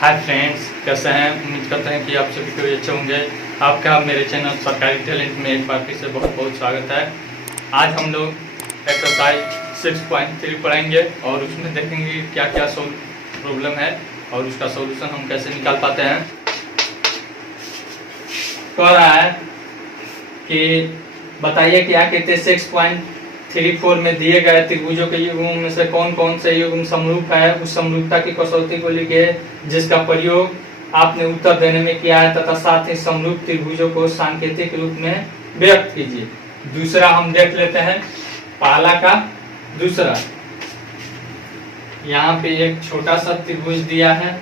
Hi friends, कैसे हैं? उम्मीद करते हैं कि आप सभी को अच्छे होंगे। आपका मेरे चैनल सरकारी टैलेंट में एक बार फिर से बहुत बहुत स्वागत है। आज हम लोग एक्सरसाइज 6.3 पढ़ेंगे और उसमें देखेंगे क्या क्या प्रॉब्लम है और उसका सॉल्यूशन हम कैसे निकाल पाते हैं। कह रहा है कि बताइए क्या कहते 6.34 में दिए गए त्रिभुजों के युग्मों में से कौन कौन से युग्म समरूप है। उस समरूपता की कसौटी को लिखिए जिसका प्रयोग आपने उत्तर देने में किया है तथा साथ ही समरूप त्रिभुजों को सांकेतिक रूप में व्यक्त कीजिए। दूसरा हम देख लेते हैं पहला का दूसरा। यहाँ पे एक छोटा सा त्रिभुज दिया है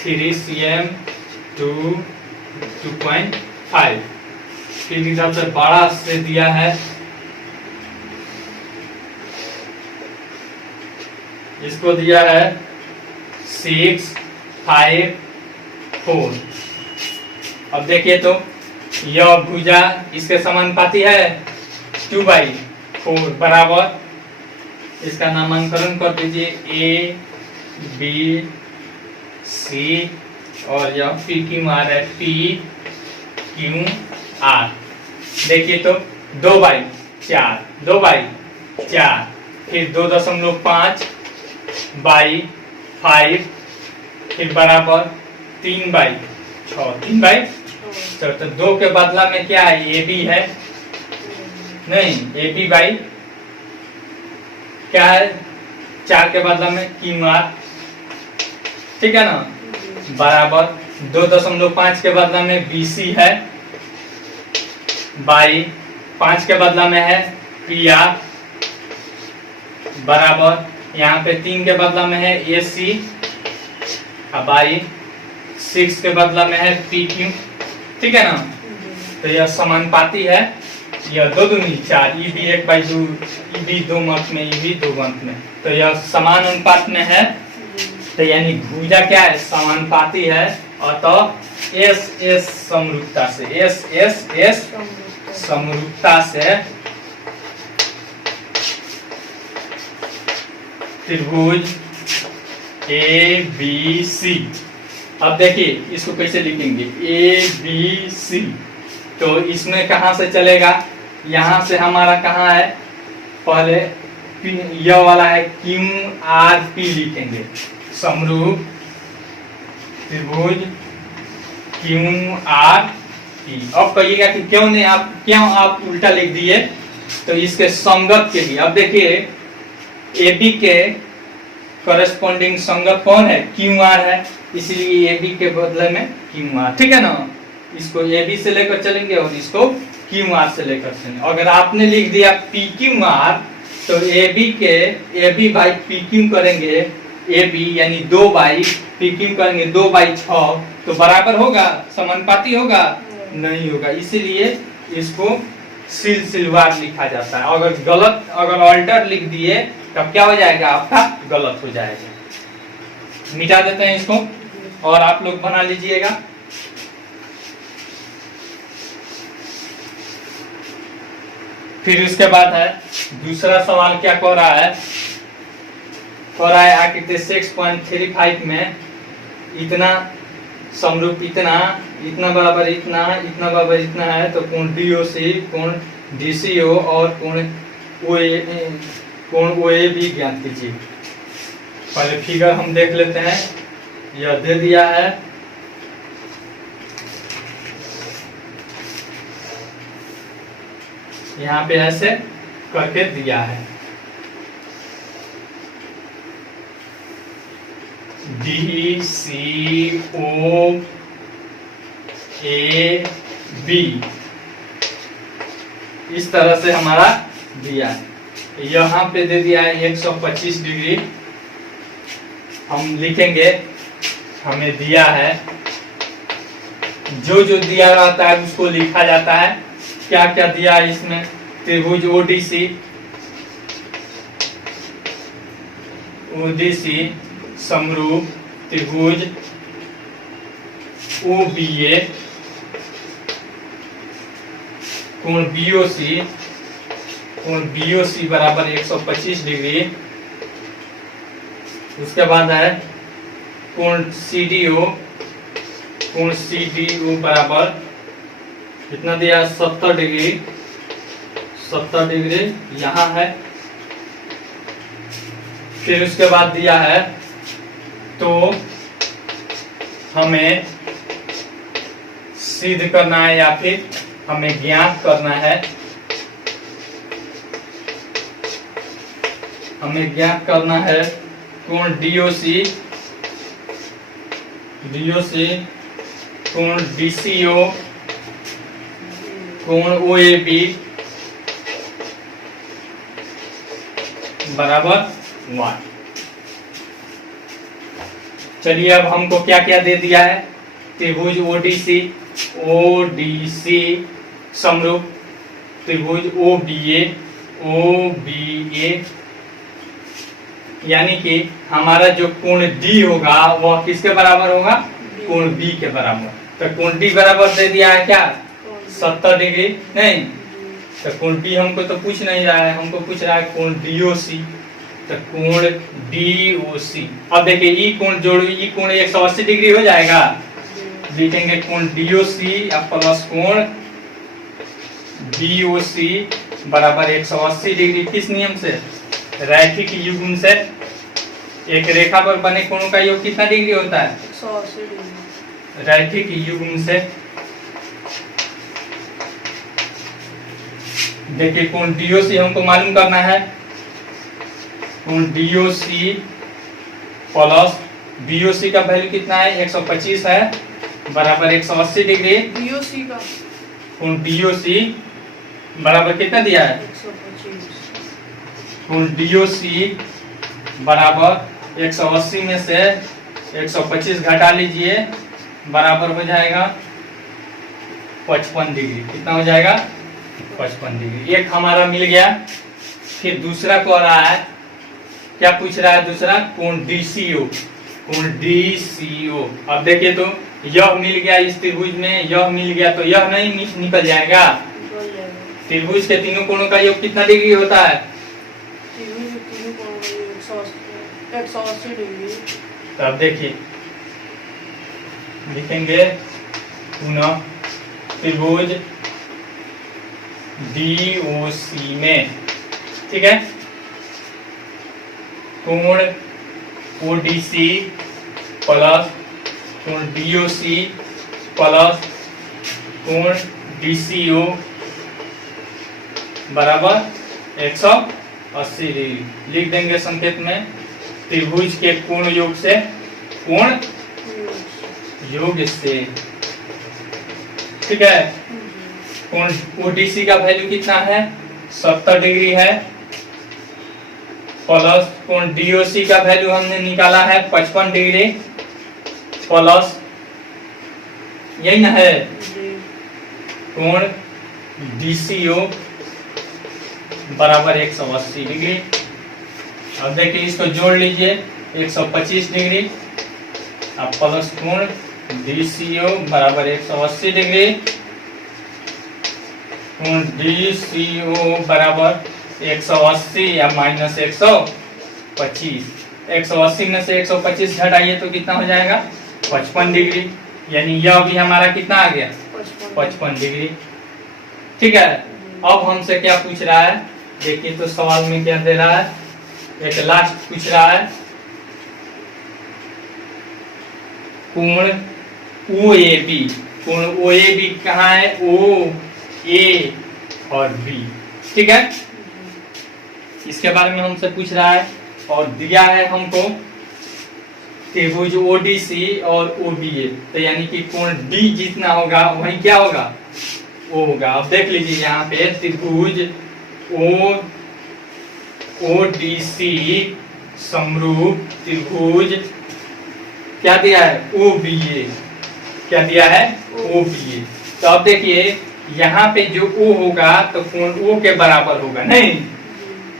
3cm 2.5। फिर इधर से बड़ा से दिया है इसको दिया है 6, 5, 4। अब देखिए तो यह भुजा इसके समानुपाती है 2/4 बराबर। इसका नामांकन कर दीजिए A, B, C और यह P Q R है P Q R। देखिए तो 2/4 2/4 फिर 2.5 बाई 5 फिर बराबर 3/6 3/6। तो 2 के बदला में क्या है AB है नहीं AB बाई क्या है 4 के बदला में QR, ठीक है ना, बराबर 2.5 के बदला में BC है बाई 5 के बदला में है PR बराबर यहाँ पे 3 के बदला में है AC बाई 6 के बदला में है PQ, ठीक है ना। तो यह समानुपाती है, यह 2 दूनी 4 EB 1/2 EB 2 अंक में EB 2 अंक में, तो यह समान अनुपात में है। तो यानी भुजा क्या है समानुपाती है अतः S समरूपता से S समरूपता से त्रिभुज ABC। अब देखिए इसको कैसे लिखेंगे ABC। तो इसमें कहां से चलेगा, यहां से हमारा कहां है पहले यह वाला है QRP लिखेंगे समरूप त्रिभुज QRP। अब कहिएगा कि क्यों आप उल्टा लिख दिए, तो इसके संगत के लिए। अब देखिए AB के कॉरेस्पॉन्डिंग संगत कौन है QR है, इसलिए AB के बदले में QR, ठीक है ना। इसको AB से लेकर चलेंगे और इसको QR से लेकर चलेंगे। अगर आपने लिख दिया PQR तो AB बाई PQ करेंगे AB यानी 2/PQ करेंगे 2/6 तो बराबर होगा समानुपाती होगा नहीं होगा, इसीलिए इसको सिलसिलवार लिखा जाता है। अगर ऑल्टर लिख दिए तब क्या हो जाएगा आपका गलत हो जाएगा। मिटा देते हैं इसको और आप लोग बना लीजिएगा। फिर उसके बाद है दूसरा सवाल क्या कह रहा है आकृति 6.35 में इतना समरूप इतना बराबर इतना बराबर इतना है तो कोण DOC कोण DCO और कोण OA भी ज्ञात कीजिए। पहले फिगर हम देख लेते हैं, यह दे दिया है यहाँ पे ऐसे करके दिया है DCO AB इस तरह से हमारा दिया है। यहाँ पे दे दिया है 125 डिग्री। हम लिखेंगे हमें दिया है जो दिया रहता है उसको लिखा जाता है। क्या क्या दिया है इसमें, त्रिभुज ODC समरूप त्रिभुज OBA कोण BOC बराबर 125 डिग्री उसके बाद है कोण सी डी ओ बराबर कितना दिया है 70 डिग्री, 70 डिग्री यहाँ है। फिर उसके बाद दिया है तो हमें सिद्ध करना है या फिर हमें ज्ञात करना है, हमें ज्ञात करना है कोण डीओसी, कोण डीसीओ, कोण ओएबी बराबर 1। चलिए अब हमको क्या क्या दे दिया है, त्रिभुज ओडीसी समरूप त्रिभुज ओबीए, यानी कि हमारा जो कोण डी होगा वह किसके बराबर होगा, कोण बी के बराबर। तो कोण डी बराबर दे दिया है क्या 70 डिग्री, नहीं तो कोण डी हमको तो पूछ नहीं रहा है, हमको पूछ रहा है कोण डीओसी। तो कोण डीओसी, अब देखिए ई कोण जोड़ो, ई कोण 180 डिग्री हो जाएगा, लिखेंगे कोण डीओसी अब प्लस कोण बीओसी बराबर 180 डिग्री। किस नियम से, रैखिक युग्म से। एक रेखा पर बने कोणों का योग कितना डिग्री होता है 180 डिग्री। रैखिक युग्म से। देखिए कोण डीओसी हमको मालूम करना है, कोण डीओसी प्लस बीओसी का वैल्यू कितना है 125 है बराबर 180 डिग्री। डीओसी का कोण डीओसी बराबर कितना दिया है 125। कोण डीओसी बराबर 180 में से 125 घटा लीजिए बराबर हो जाएगा 55 डिग्री। कितना हो जाएगा 55 डिग्री। एक हमारा मिल गया। फिर दूसरा कह रहा है, क्या पूछ रहा है दूसरा, कोण डीसीओ, कोण डीसीओ। अब देखिए तो यह मिल गया इस त्रिभुज में, यह मिल गया तो यह नहीं निकल जाएगा। त्रिभुज के तीनों कोणों का योग कितना डिग्री होता है 180 डिग्री। तो अब देखिए लिखेंगे पुनः त्रिभुज डीओसी में, ठीक है, कोण ओडीसी प्लस कोण डीओसी प्लस कोण डीसीओ बराबर 180 डिग्री। लिख देंगे संकेत में त्रिभुज के कोण योग से, कोण योग से, ठीक है। कोण ओडीसी का वैल्यू कितना है 70 डिग्री है प्लस कोण डीओसी का वैल्यू हमने निकाला है 55 डिग्री प्लस यही ना है कोण डीसीओ बराबर 180 डिग्री। अब देखिए इसको जोड़ लीजिए 125 डिग्री अब प्लस कोण डीसीओ बराबर 180 डिग्री, कोण डीसीओ बराबर 180 या माइनस 125। 180 में से 125 घटाइए तो कितना हो जाएगा 55 डिग्री। यानी यह भी हमारा कितना आ गया 55 डिग्री, ठीक है। अब हमसे क्या पूछ रहा है, देखिए तो सवाल में क्या दे रहा है, एक लास्ट पूछ रहा है कोण ओएबी। कोण ओएबी कहाँ है, ओ ए और बी, ठीक है। इसके बारे में हमसे पूछ रहा है और दिया है हमको त्रिभुज ओडीसी और ओबीए। तो यानी कि कोण डी जितना होगा वही क्या होगा ओ होगा। अब देख लीजिए यहाँ पे त्रिभुज ओडीसी समरूप त्रिभुज क्या दिया है ओबीए, क्या दिया है ओबीए। तो अब देखिए यहाँ पे जो ओ होगा तो कोण ओ के बराबर होगा, नहीं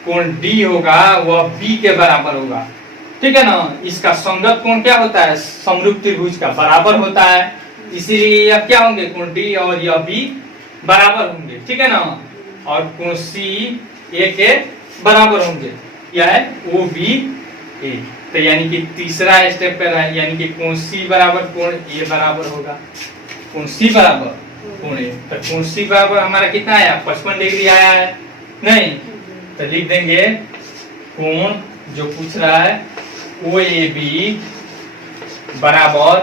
कोण डी होगा वह बी के बराबर होगा, ठीक है ना। इसका संगत कोण क्या होता है समरूप त्रिभुज का बराबर होता है, इसीलिए यह क्या होंगे कोण डी और यह बी बराबर होंगे, ठीक है ना। और कोण सी ए के बराबर होंगे, यह है ओ बी ए। तो यानी कि तीसरा स्टेप पे रहा, यानी कि कोण सी बराबर कोण ए बराबर होगा। कोण सी बराबर कोण ए, तो कोण सी बराबर हमारा कितना आया, 55 डिग्री आया है, नहीं? तो लिख देंगे कोण जो पूछ रहा है ओ ए बी बराबर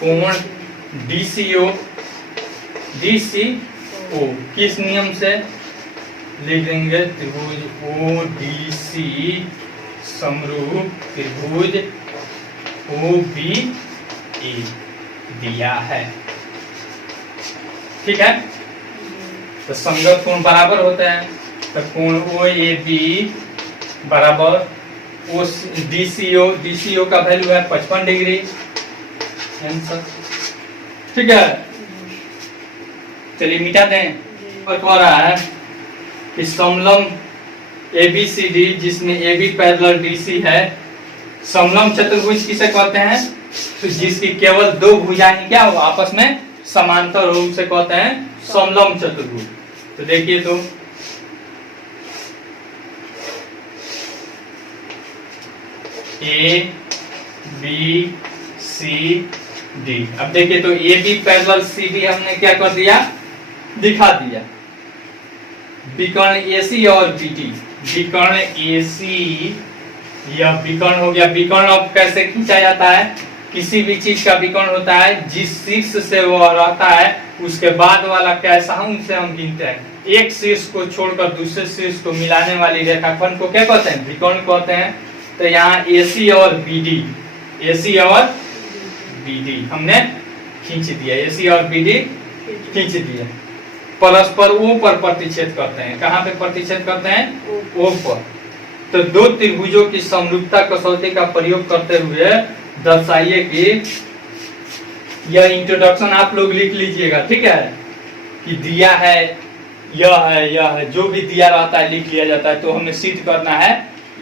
कोण डी सी ओ किस नियम से लिख देंगे, त्रिभुज ओ डी सी समरूप त्रिभुज ओ बी ए दिया है, ठीक है? तो संगत कोण बराबर होते हैं, तो कोण ओ ए बी बराबर ओ डी सी ओ का वैल्यू है 55 डिग्री, आंसर, ठीक है? चलिए मिटा दें। और कह रहा है कि समलंब ABCD जिसमें AB पैरेलल DC है, समलंब चतुर्भुज किसे कहते हैं, तो जिसकी केवल दो भुजाएं क्या हो आपस में समांतर हो उसे कहते हैं समलंब चतुर्भुज। तो देखिए तो A B C D, अब देखिए तो AB पैरेलल CD हमने क्या कर दिया, दिखा दिया। विकर्ण AC और BD, विकर्ण AC यह विकर्ण हो गया। विकर्ण अब कैसे खींचा जाता है, किसी भी चीज का विकर्ण होता है जिस शीर्ष से वह रहता है उसके बाद वाला कैसा हम उसे हम गिनते हैं। एक शीर्ष को छोड़कर दूसरे शीर्ष को मिलाने वाली रेखाखंड को क्या कहते हैं, विकर्ण कहते हैं। तो यहाँ AC और BD, AC और BD हमने खींच दिया, AC और BD खींच दिया। परस्पर O पर प्रतिच्छेद करते हैं, कहाँ पे प्रतिच्छेद करते हैं, O पर। तो दो त्रिभुजों की समरूपता कसौटी का प्रयोग करते हुए दर्शाइए कि यह इंट्रोडक्शन आप लोग लिख लीजिएगा, ठीक है? कि दिया है, यह है, यह है, जो भी दिया रहता है लिख लिया जाता है। तो हमें सिद्ध करना है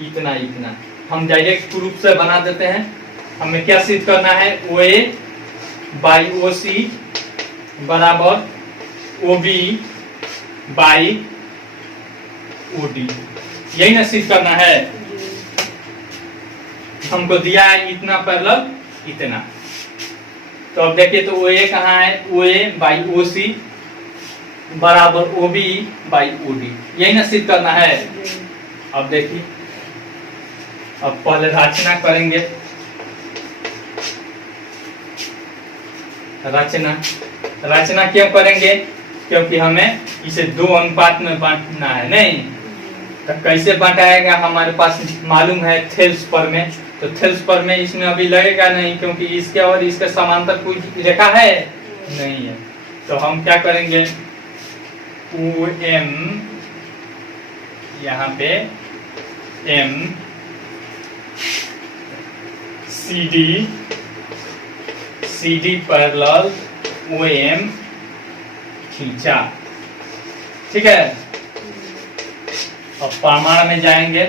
इतना इतना, हम डायरेक्ट रूप से बना देते हैं। हमें क्या सिद्ध करना है, OA बाई OC बराबर OB बाई OD, यही ना सिद्ध करना है। हमको दिया है इतना पैरेलल इतना, तो अब देखिए तो OA कहाँ है, OA बाई OC बराबर OB बाई OD, यही ना सिद्ध करना है। अब देखिए, अब पहले रचना करेंगे। रचना क्यों करेंगे, क्योंकि हमें इसे दो अनुपात में बांटना है, नहीं? तो कैसे बांटाएगा हमारे पास मालूम है, थेल्स पर में। तो थेल्स पर में इसमें अभी लगेगा नहीं, क्योंकि इसके और इसके समांतर कोई रेखा है नहीं है। तो हम क्या करेंगे, OM यहाँ पे M CD पैरेलल OM खींचा, ठीक है? अब प्रमाण में जाएंगे।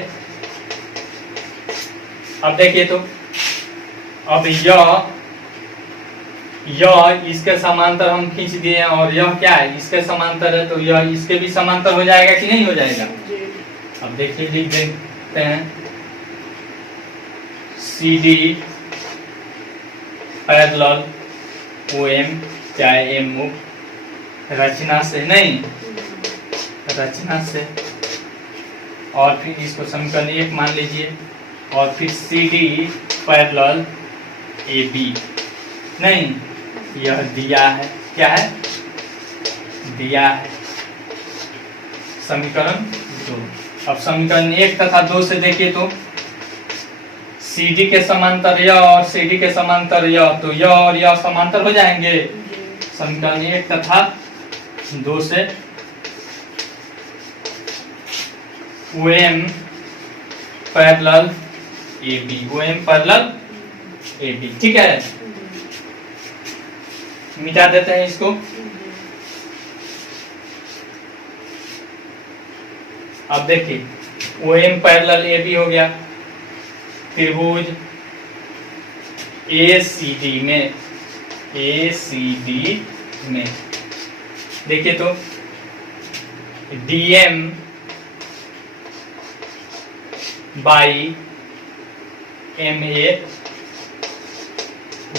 अब देखिए तो अब यह इसके समांतर हम खींच दिए और यह क्या है, इसके समांतर है, तो यह इसके भी समांतर हो जाएगा कि नहीं हो जाएगा। अब देखिए लिख देते हैं CD पैरेलल OM चाहे M रचना से, नहीं रचना से, और फिर इसको समीकरण 1 मान लीजिए, और फिर CD पैरेलल AB, नहीं यह दिया है, क्या है, दिया है। समीकरण 2। अब समीकरण 1 तथा 2 से देखिए तो CD के समांतर यह और CD के समांतर यह, तो यह और यह समांतर हो जाएंगे। समीकरण 1 तथा 2 से OM parallel AB, OM parallel AB, ठीक है? मिटा देते हैं इसको। अब देखिए OM पैरेलल AB हो गया, त्रिभुज ACD में देखिए तो DM बाई MA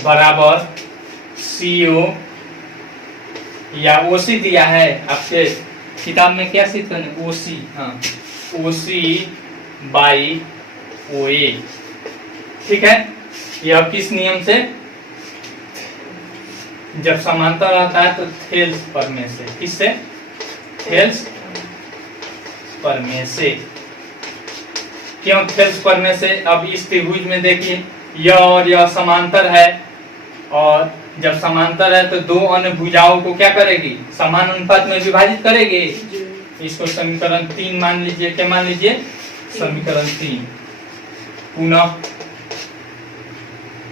बराबर CO या OC दिया है आपके किताब में, क्या सिद्ध करना, OC, हाँ OC बाई OA, ठीक है। यह किस नियम से, जब समांतर रहता है तो थेल्स प्रमेय से, किससे, थेल्स प्रमेय से। क्यों थेल्स प्रमेय से? अब इस त्रिभुज में देखिए यह और यह समांतर है, और जब समांतर है तो दो अन्य भुजाओं को क्या करेगी, समान अनुपात में विभाजित करेगी। इसको समीकरण 3 मान लीजिए, क्या मान लीजिए, समीकरण 3। पुनः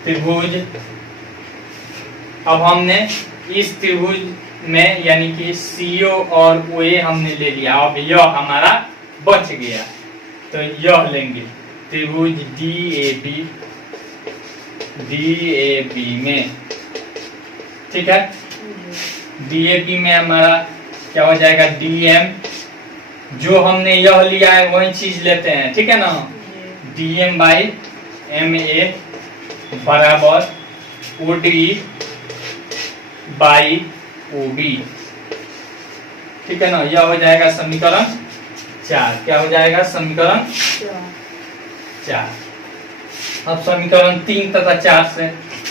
त्रिभुज, अब हमने इस त्रिभुज में यानी कि CO और OA हमने ले लिया, अब यह हमारा बच गया, तो यह लेंगे त्रिभुज DAB में, ठीक है। DAB में हमारा क्या हो जाएगा, DM, जो हमने यह लिया है वही चीज लेते हैं, ठीक है ना। DM बाई MA बराबर OD बाई OB, ठीक है ना। यह हो जाएगा समीकरण 4। क्या हो जाएगा, समीकरण 4। अब समीकरण 3 तथा 4 से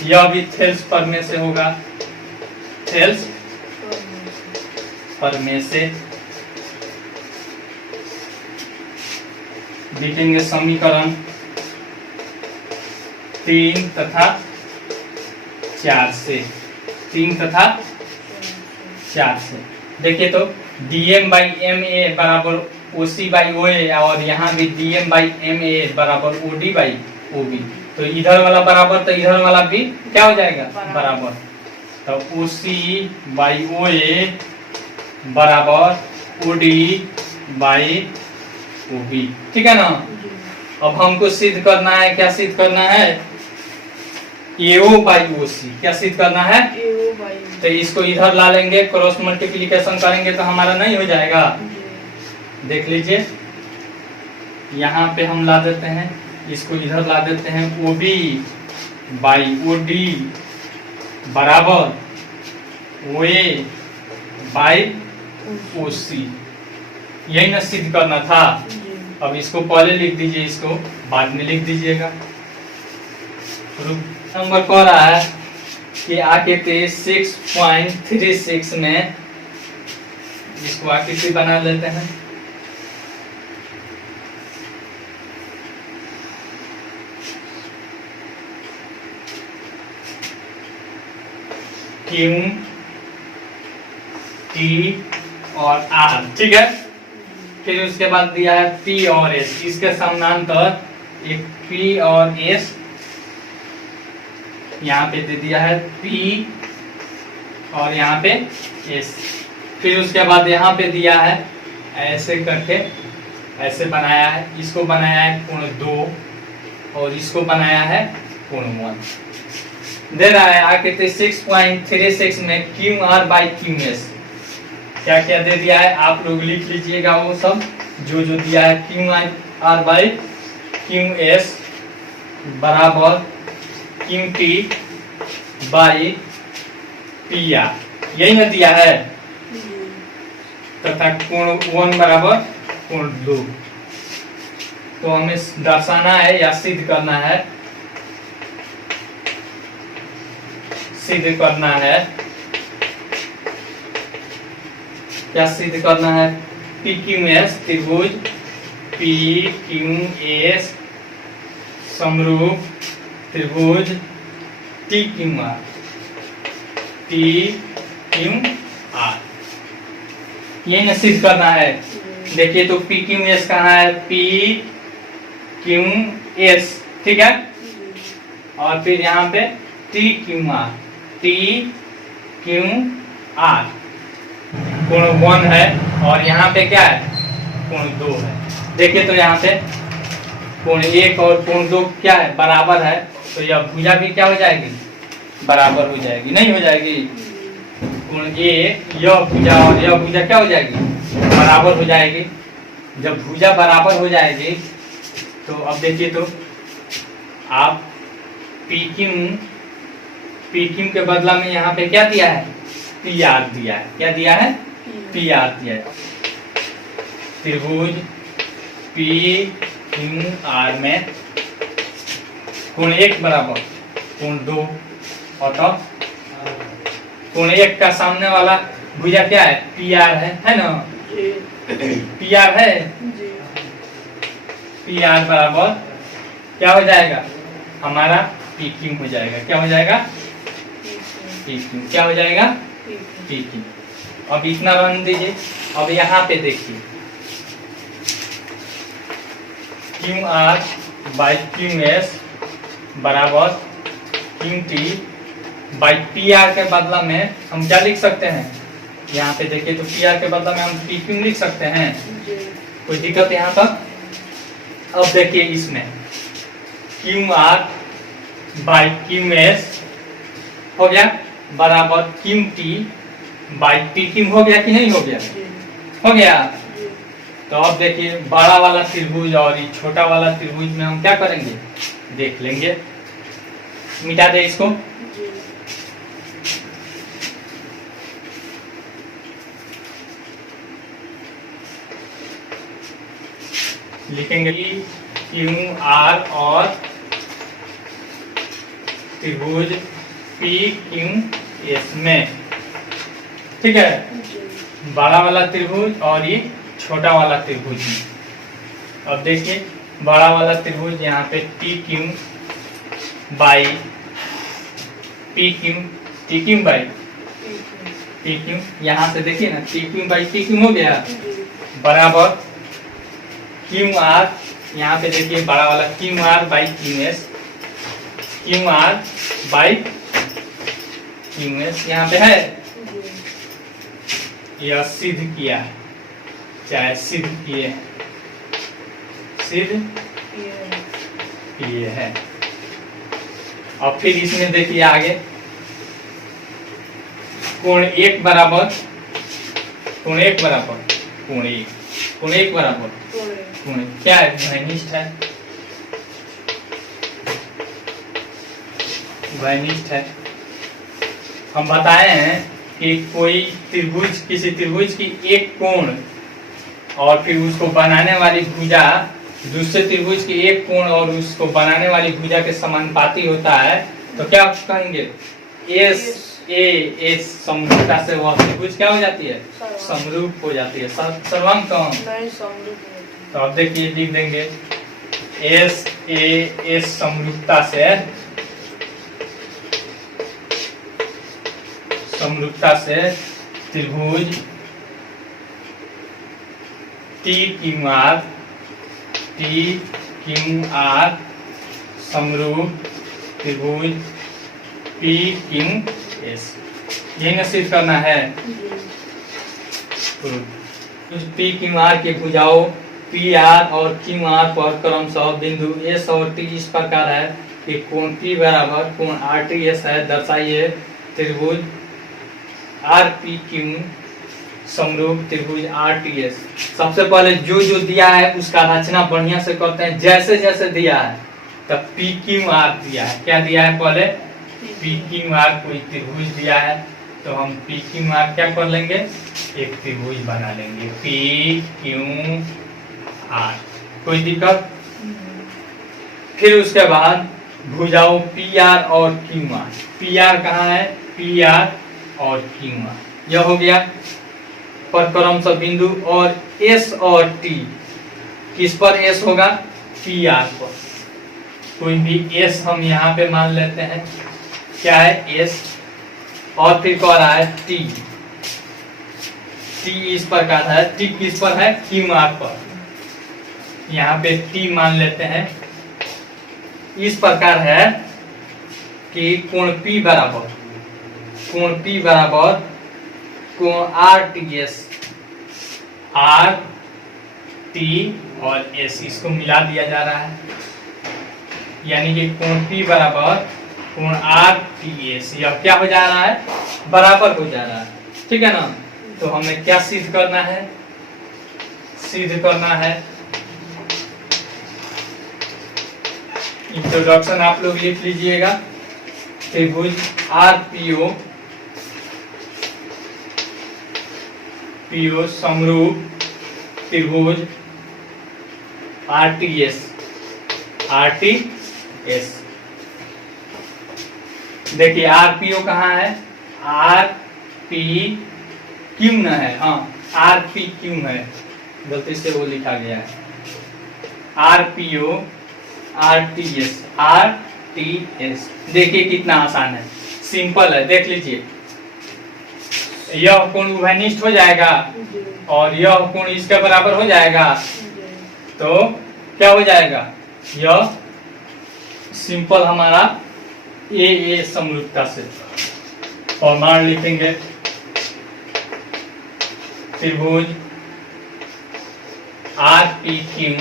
यह भी थेल्स प्रमेय से होगा, थेल्स प्रमेय से लिखेंगे समीकरण 3 तथा 4 से, 3 तथा 4 से। देखिए तो DM बाई MA बराबर OC बाई OA, और यहाँ भी DM बाई MA बराबर OD बाई OB, तो इधर वाला बराबर तो इधर वाला भी क्या हो जाएगा, बराबर। तो OC बाई OA बराबर OD बाई OB, ठीक है ना। अब हमको सिद्ध करना है, क्या सिद्ध करना है, AO बाई OC, क्या सिद्ध करना है, तो इसको इधर ला लेंगे, क्रॉस मल्टीप्लिकेशन करेंगे तो हमारा नहीं हो जाएगा। देख लीजिए यहाँ पे हम ला देते हैं, इसको इधर ला देते हैं, OB बाई OD बराबर OA बाई OC, यही ना सिद्ध करना था। अब इसको पहले लिख दीजिए, इसको बाद में लिख दीजिएगा। नंबर कह रहा है कि आकृति 6.36 में, इसको आकृति बना लेते हैं। Q, T और R, ठीक है। फिर उसके बाद दिया है P और S, इसके समानांतर एक P और S यहाँ पे दे दिया है, P और यहाँ पे S। फिर उसके बाद यहाँ पे दिया है ऐसे करके, ऐसे बनाया है, इसको बनाया है कोण 2 और इसको बनाया है कोण 1। दे रहा है आकृति 6.36 में QR बाई QS, क्या क्या दे दिया है आप लोग लिख लीजिएगा, वो सब जो जो दिया है। QR बाई QS बराबर QT बाई PR, यही ना दिया है, तथा कोण 1 बराबर कोण 2। तो हमें दर्शाना है या सिद्ध करना है, सिद्ध करना है, क्या सिद्ध करना है, PQS त्रिभुज PQS समरूप त्रिभुज TQR, यही ना सिद्ध करना है। देखिए तो PQS कहाँ है, PQS, ठीक है, और फिर यहाँ पे TQR कोण 1 है, और यहाँ पे क्या है, कोण 2 है। देखिए तो यहाँ पे कोण 1 और कोण 2 क्या है, बराबर है, तो यह भुजा भी क्या हो जाएगी, बराबर हो जाएगी, नहीं हो जाएगी। कोण 1, यह भुजा और यह भुजा क्या हो जाएगी, बराबर हो जाएगी। जब भुजा बराबर हो जाएगी तो अब देखिए तो आप पी क्यू के बदला में यहाँ पे क्या दिया है, पी आर दिया है। क्या दिया है, पी आर दिया है। त्रिभुज पी क्यू आर में कोण 1 बराबर कोण 2 और तो कोण 1 का सामने वाला भुजा क्या है, पी आर है ना, जी पी आर है। जी पी आर बराबर क्या हो जाएगा, हमारा पी क्यू हो जाएगा। क्या हो जाएगा, पी क्यू। क्या हो जाएगा, पी क्यू। अब इतना रहने दीजिए। अब यहाँ पे देखिए Q R by Q S बराबर Q T by P R के बदला में हम क्या लिख सकते हैं, यहाँ पे देखिए तो पी आर के बदला में हम पी क्यू लिख सकते हैं। कोई दिक्कत यहाँ तक। अब देखिए इसमें Q R by Q S हो गया बराबर Q T by P Q हो गया कि नहीं हो गया, हो गया। तो अब देखिए बड़ा वाला त्रिभुज और ये छोटा वाला त्रिभुज में हम क्या करेंगे, देख लेंगे। मिटा दे इसको। लिखेंगे क्यू आर और त्रिभुज पी क्यू एस में, ठीक है, बड़ा वाला त्रिभुज और ये छोटा वाला त्रिभुज में। अब देखिए बड़ा वाला त्रिभुज यहाँ पे P Q by P Q by P Q, यहाँ से देखिए ना P Q by P Q हो गया बराबर क्यू आर, यहाँ पे देखिए बड़ा वाला Q R by Q S, Q R by Q S यहाँ पे है। यह सिद्ध किया है, चाहे सिद्ध किए, सिद्ध किए है। और फिर इसमें देखिए आगे कोण 1 बराबर कोण 1 बराबर कोण 1 बराबर कोण क्या है, घनिष्ठ है, घनिष्ठ है। हम बताए हैं कि कोई त्रिभुज, किसी त्रिभुज की एक कोण और फिर उसको बनाने वाली भुजा दूसरे त्रिभुज की एक कोण और उसको बनाने वाली भुजा के समानुपाती होता है, तो क्या कहेंगे, एस ए एस समरूपता से वह त्रिभुज क्या हो जाती है, समरूप हो जाती है। सर्वांग कौन, तो अब देखिए लिख देंगे एस ए एस समरूपता से त्रिभुज टी क्यू आर समरूप त्रिभुज पी क्यू एस, यही ना सिद्ध करना है। पी क्यू आर के भुजाओं पी आर और क्यू आर पर क्रमशः बिंदु एस और टी इस प्रकार है कि कोण पी बराबर कोण आर टी एस है। दर्शाइए त्रिभुज आर पी क्यू समरूप त्रिभुज आर टी एस। सबसे पहले जो जो दिया है उसका रचना बढ़िया से करते हैं, जैसे जैसे दिया है तब पी क्यू आर दिया है, क्या दिया है, पहले पी क्यू आर कोई त्रिभुज दिया है तो हम पी क्यू आर क्या कर लेंगे, एक त्रिभुज बना लेंगे पी क्यू आर। कोई दिक्कत। फिर उसके बाद भुजाओं पी आर और क्यू आर, पी आर कहाँ है, पी आर और क्यू आर, यह हो गया। पर क्रमशः बिंदु और एस और टी, किस पर एस होगा, पी आर पर। कोई भी एस हम यहाँ पे मान लेते हैं, क्या है एस, और फिर कह रहा है टी, टी इस प्रकार है, टी किस पर है, क्यू आर पर। यहाँ पे टी मान लेते हैं, इस प्रकार है कि कोण P बराबर कोण R T S, R T और एस इसको मिला दिया जा रहा है, यानी कि कोण P बराबर कोण आर टी एस, यह क्या हो जा रहा है, बराबर हो जा रहा है, ठीक है ना। तो हमें क्या सिद्ध करना है, इंट्रोडक्शन आप लोग लिख लीजिएगा। त्रिभुज आरपीओ पीओ समरूप त्रिभुज आरटीएस आरटीएस। देखिए आरपीओ कहाँ है, आर पी क्यू न है, हाँ आर पी क्यू है, गलती से वो लिखा गया है आरपीओ आरटीएस आरटीएस। देखिए कितना आसान है, सिंपल है, देख लीजिए। यह कोण उभयनिष्ठ हो जाएगा जी और यह कोण इसके बराबर हो जाएगा, जी तो क्या हो जाएगा, यह सिंपल हमारा ए समरूपता से प्रमाण लिखेंगे। त्रिभुज आर पी क्यू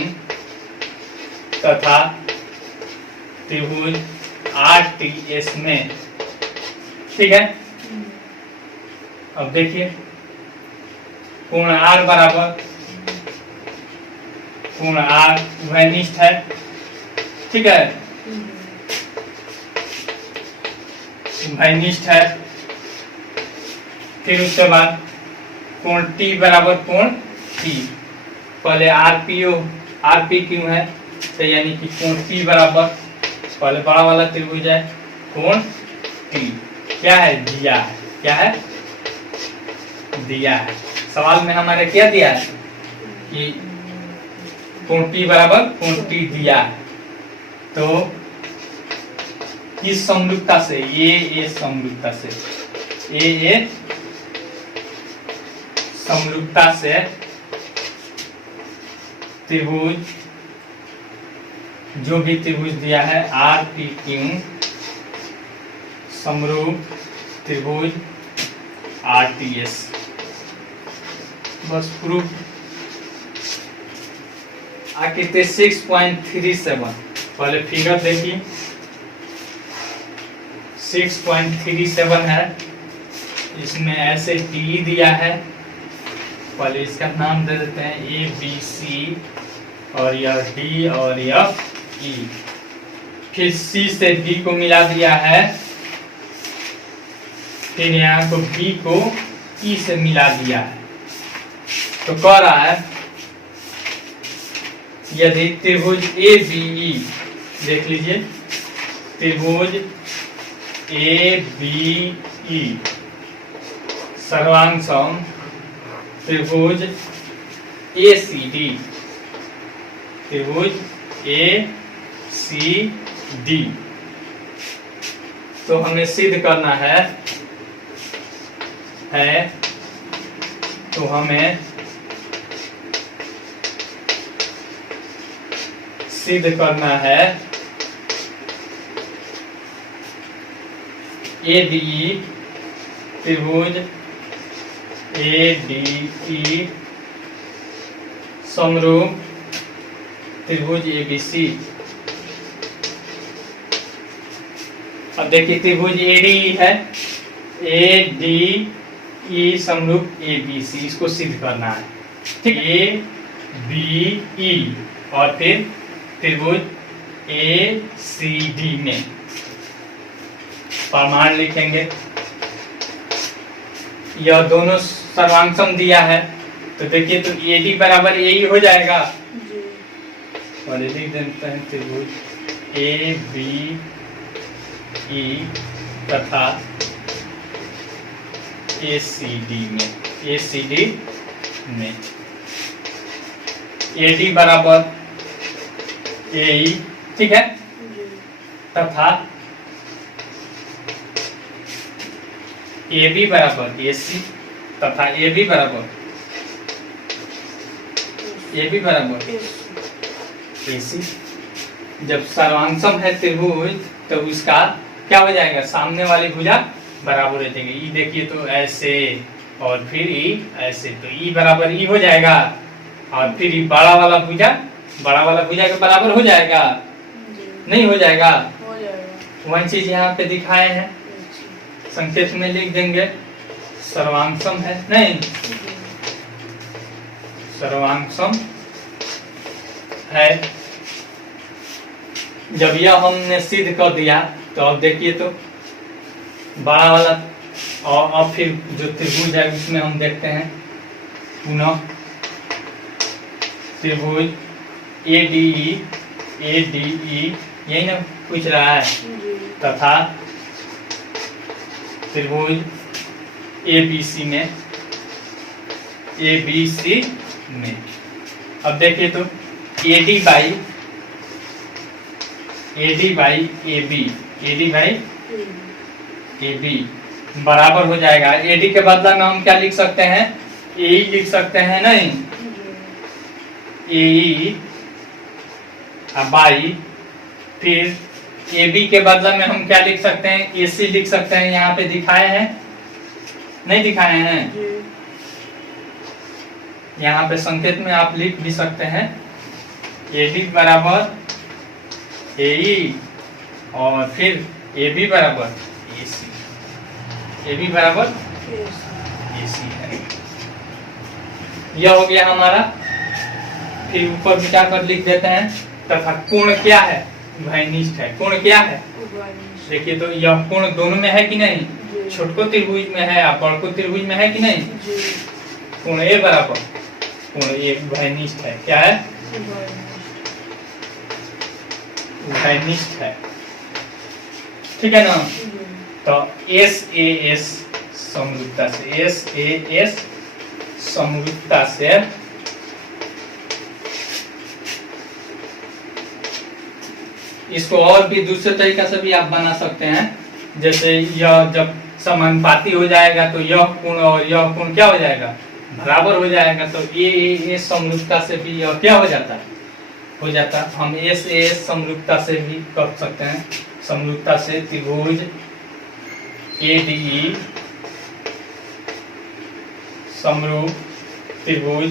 तथा त्रिभुज आर टी एस में, ठीक है। अब देखिए कोण आर बराबर, कोण आर उभयनिष्ठ है, ठीक है, उभयनिष्ठ है। फिर उसके बाद कोण टी बराबर कोण टी, पहले आरपी क्यू है, तो यानी कि कोण टी बराबर, पहले बड़ा वाला त्रिभुज है, कोण टी क्या है, दिया है, क्या है, दिया है। सवाल में हमारे क्या दिया है कि कोण टी बराबर कोण टी दिया है, तो इस समरूपता से ये समरूपता से ये समरूपता से त्रिभुज, जो भी त्रिभुज दिया है आर पी क्यू समरूप त्रिभुज आरटीएस, बस प्रूफ। आकृति 6.37, पहले फिगर देखिए 6.37 है, इसमें ऐसे टी दिया है, पहले इसका नाम दे देते हैं ए बी सी, और यह डी और यह ई, फिर सी से डी को मिला दिया है, फिर यहाँ को बी को ई से मिला दिया है। तो कह रहा है यदि त्रिभुज ए बी ई, देख लीजिए त्रिभुज ए बी ई सर्वांगसम त्रिभुज ए सी डी, त्रिभुज ए सी डी, तो हमें सिद्ध करना है, तो हमें सिद्ध करना है ए डी ई त्रिभुज ए डी ई समरूप त्रिभुज ए बी सी। अब देखिए त्रिभुज ए डी ई है, ए डी ई समरूप ए बी सी, इसको सिद्ध करना है, ठीक, ए बी ई और फिर त्रिभुज ए सी डी में प्रमाण लिखेंगे। यह दोनों सर्वांगसम दिया है, तो देखिए तो ए डी बराबर ए ही हो जाएगा, जी और लिख देते हैं त्रिभुज ए बी ई तथा ए सी डी में, ए सी डी में ए डी बराबर ए ई, ठीक है, जी तथा ए बी बराबर ए सी तथा ए बी बराबर ए सी। जब सर्वांगसम है त्रिभुज तो उसका क्या हो जाएगा, सामने वाली भुजा बराबर हो जाएगी। ई देखिए तो ऐसे और फिर ई ऐसे, तो ई बराबर ई हो जाएगा, और फिर ई बड़ा वाला भुजा के बराबर हो जाएगा, जी नहीं हो जाएगा। हो जाएगा, वही चीज यहाँ पे दिखाए हैं, जी संकेत में लिख देंगे सर्वांगसम है, नहीं जी सर्वांगसम है जब यह हमने सिद्ध कर दिया तो अब देखिए तो बड़ा वाला, और अब फिर जो त्रिभुज है उसमें हम देखते हैं पुनः त्रिभुज ADE यही ना पूछ रहा है, जी तथा त्रिभुज ABC में अब देखिए तो AD बाई AB बराबर हो जाएगा। AD के बदला में हम क्या लिख सकते हैं, AE लिख सकते हैं नहीं, AE बाई फिर AB के बदला में हम क्या लिख सकते हैं, AC लिख सकते हैं। यहाँ पे दिखाए हैं नहीं दिखाए हैं, यहाँ पे संकेत में आप लिख भी सकते हैं AD बराबर AE और फिर AB बराबर AB बराबर AC है। यह हो गया हमारा। फिर ऊपर भी जाकर लिख देते हैं तथा कोण क्या है, उभयनिष्ठ है। कोण क्या है, देखिए तो यह कोण दोनों में है कि नहीं, छोटको त्रिभुज में है और बड़को त्रिभुज में है कि नहीं। कोण A बराबर कोण A उभयनिष्ठ है। क्या है, उभयनिष्ठ है, ठीक है ना। तो SAS समरूपता से, SAS समरूपता से इसको और भी दूसरे तरीका से भी आप बना सकते हैं। जैसे यह जब समानुपाती हो जाएगा तो यह कोण और यह कोण क्या हो जाएगा, बराबर हो जाएगा। तो ये समरूपता से भी यह क्या हो जाता है, हम SAS समरूपता से भी कर सकते हैं। समरूपता से त्रिभुज ADE समरूप त्रिभुज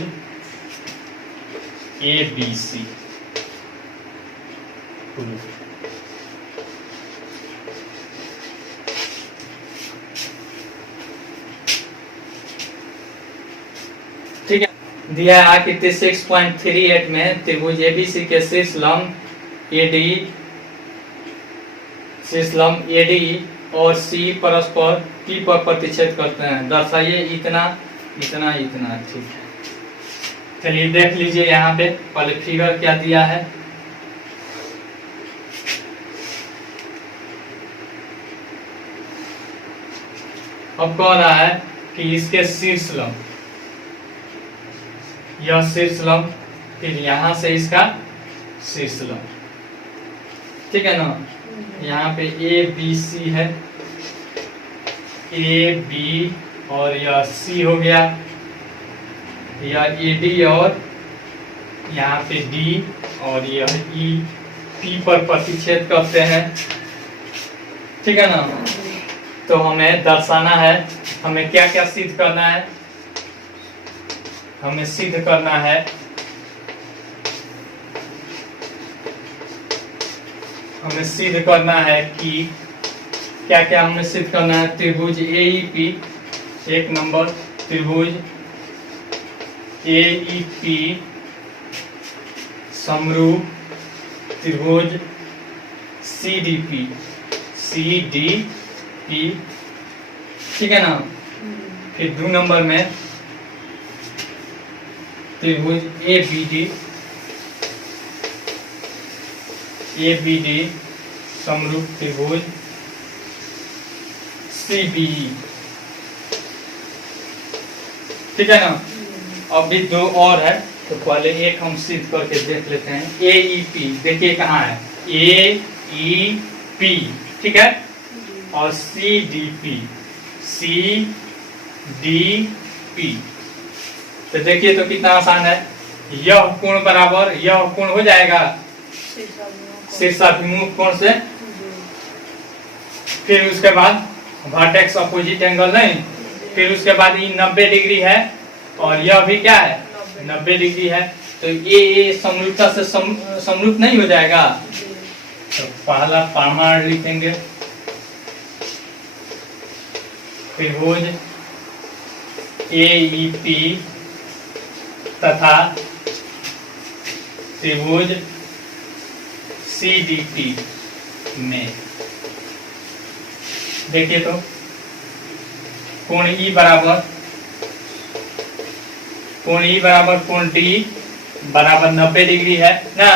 ABC। ठीक है, दिया है आकृति 6.38 में त्रिभुज ABC के शीर्ष लंब ADE और C परस्पर P पर प्रतिच्छेद करते हैं। दर्शाइए इतना इतना इतना। ठीक है, चलिए देख लीजिए यहाँ पे पहले फिगर क्या दिया है। अब कह रहा है कि इसके शीर्ष लंब, यह शीर्ष लंब, फिर यहां से इसका शीर्ष लंब, ठीक है ना। यहाँ पे ABC है, AB और यह C हो गया, यह AD और यहाँ पे D और यह E P पर प्रतिच्छेद करते हैं, ठीक है ना। तो हमें दर्शाना है, हमें क्या क्या सिद्ध करना है, हमें सिद्ध करना है कि क्या क्या हमें सिद्ध करना है। त्रिभुज AEP, एक नंबर त्रिभुज AEP समरूप त्रिभुज CDP, ठीक है ना। फिर 2 नंबर में त्रिभुज ABD समरूप त्रिभुज CBE, ठीक है ना। अब भी 2 और है, तो पहले एक हम सिद्ध करके देख लेते हैं। AEP देखिए कहाँ है, AEP, ठीक है, और CDP, तो देखिए तो कितना आसान है। यह कोण बराबर यह कोण हो जाएगा शीर्षाभिमुख कोण से। फिर उसके बाद वर्टेक्स अपोजिट एंगल नहीं, फिर उसके बाद ये 90 डिग्री है और यह भी क्या है 90 डिग्री है। तो ये समरूपता से समरूप नहीं हो जाएगा। तो पहला प्रमाण लिखेंगे, त्रिभुज AEP तथा त्रिभुज CDP में। देखिए तो कोण E बराबर कोण D बराबर 90 डिग्री है ना।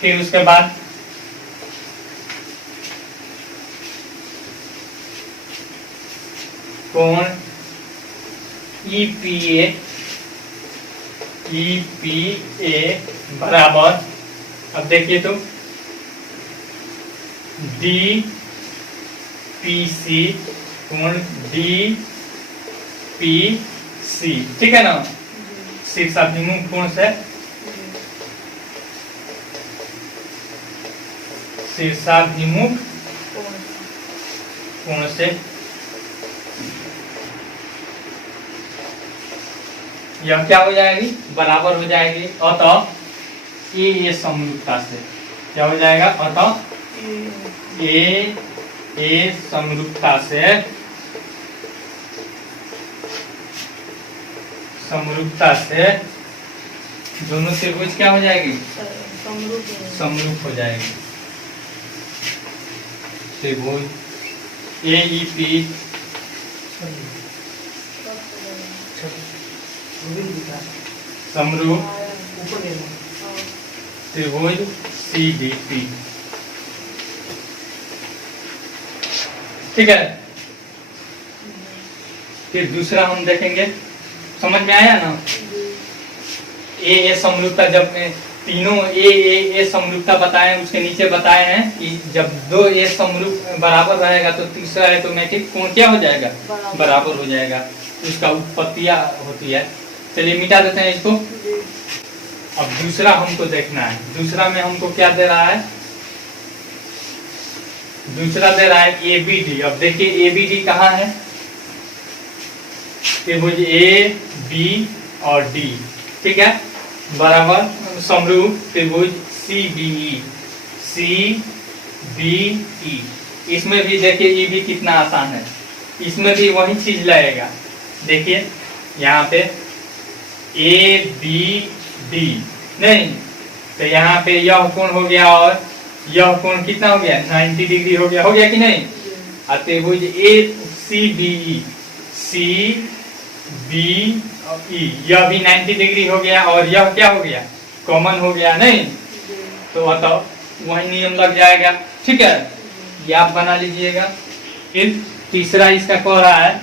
फिर उसके बाद कोण EPA बराबर, अब देखिए तो DPC कोण DPC, ठीक है ना। शीर्षाभिमुख कोण से शीर्षाभिमुख कोण से यह क्या हो जाएगी, बराबर हो जाएगी। अतः ये समरूपता से क्या हो जाएगा, अतः ये समरूपता से दोनों त्रिभुज क्या हो जाएगी, समरूप हो जाएगी। त्रिभुज AEP समरूप त्रिभुज CDP, ठीक है। फिर दूसरा हम देखेंगे, समझ में आया ना। ए समरूपता, जब तीनों ए समरूपता बताए, उसके नीचे बताए हैं कि जब दो ए समरूप बराबर रहेगा तो तीसरा ऑटोमेटिक कोण क्या हो जाएगा, बराबर हो जाएगा। उसका उत्पत्तियां होती है। चलिए मिटा देते हैं इसको। अब दूसरा हमको देखना है। दूसरा में हमको क्या दे रहा है, दूसरा दे रहा है ABD। अब देखिए ABD कहाँ है, त्रिभुज A, B और D, ठीक है, बराबर समरूप त्रिभुज CBE। इसमें भी देखिए ये भी कितना आसान है, इसमें भी वही चीज लगेगा। देखिए यहाँ पे ABD नहीं, तो यहाँ पे यह कोण हो गया और यह कोण कितना हो गया, 90 डिग्री हो गया कि नहीं। और त्रिभुज CBE यह भी 90 डिग्री हो गया और यह क्या हो गया, कॉमन हो गया नहीं, तो अतः वही नियम लग जाएगा, ठीक है। ये आप बना लीजिएगा। फिर तीसरा इसका कह रहा है,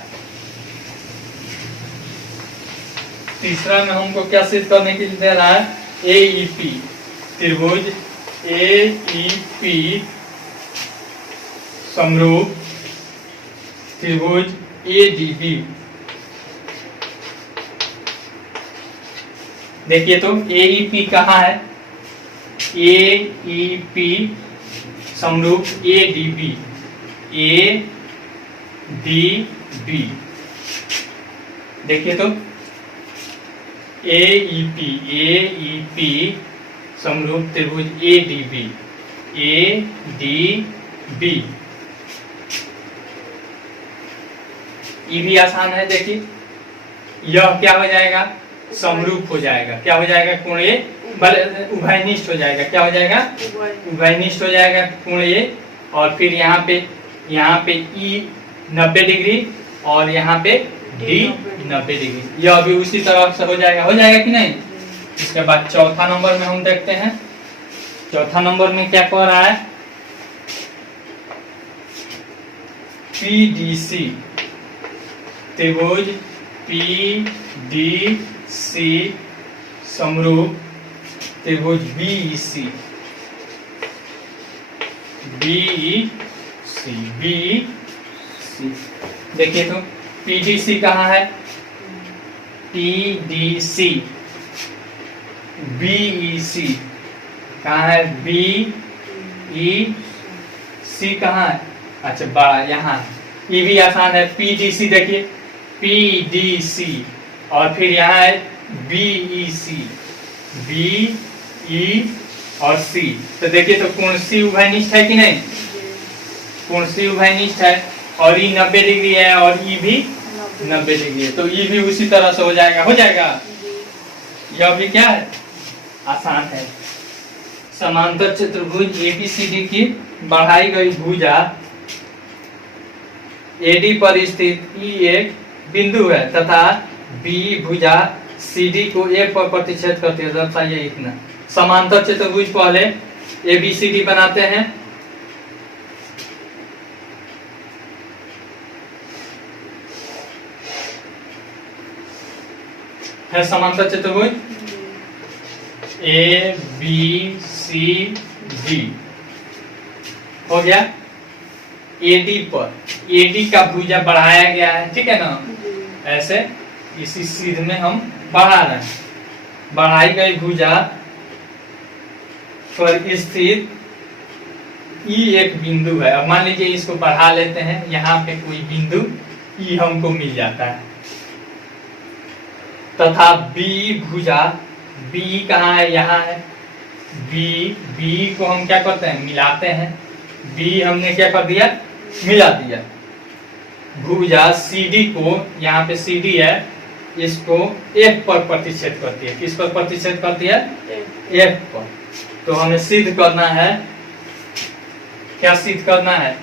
तीसरा में हमको क्या सिद्ध करने के लिए दे रहा है, AEP त्रिभुज AEP समरूप त्रिभुज ADB। देखिए तो AEP कहाँ है, AEP समरूप ADB। देखिए तो AEP समरूप त्रिभुज ADB। ये भी आसान है। देखिए यह क्या हो जाएगा, समरूप हो जाएगा। क्या हो जाएगा, कोण A उभयनिष्ठ हो जाएगा। क्या हो जाएगा, उभयनिष्ठ हो जाएगा कोण A। और फिर यहाँ पे E 90 डिग्री और यहाँ पे D 90 डिग्री। यह भी उसी तरह से हो जाएगा कि नहीं। इसके बाद चौथा नंबर में हम देखते हैं। चौथा नंबर में क्या कह रहा है, PDC त्रिभुज PDC समरूप त्रिभुज BEC। देखिए तो PDC कहाँ है, PDC BEC कहाँ है, BEC कहाँ है, अच्छा बड़ा यहाँ। ये भी आसान है, PDC देखिए PDC और फिर यहाँ है BEC, BE और C। तो देखिए तो कोण C उभयनिष्ठ है कि नहीं, कोण C उभयनिष्ठ है और E 90 डिग्री है और E भी 90 डिग्री है, तो E भी उसी तरह से हो जाएगा। यह भी क्या है, आसान है। समांतर चतुर्भुज एबीसीडी की बढ़ाई गई भुजा एडी पर स्थित ई एक बिंदु है तथा बी भुजा सीडी को ए पर प्रतिच्छेद करती है। दर्शाइए इतना। समांतर चतुर्भुज पहले एबीसीडी बनाते हैं। है समांतर चतुर्भुज ए बी सी डी हो गया। एडी पर एडी का भुजा बढ़ाया गया है, ठीक है ना। ऐसे इसी सीध में हम बढ़ा रहे हैं। बढ़ाई गई भुजा पर स्थित ई एक बिंदु है। अब मान लीजिए इसको बढ़ा लेते हैं, यहाँ पे कोई बिंदु ई हमको मिल जाता है तथा बी भुजा बी कहाँ है, यहाँ है। बी को हम क्या करते हैं, मिलाते हैं। बी हमने क्या कर दिया, मिला दिया। भुजा सीडी को, यहाँ पे सीडी है, इसको एफ पर प्रतिच्छेद करती है। किस पर प्रतिच्छेद करती है, एफ पर। तो हमें सिद्ध करना है, क्या सिद्ध करना है,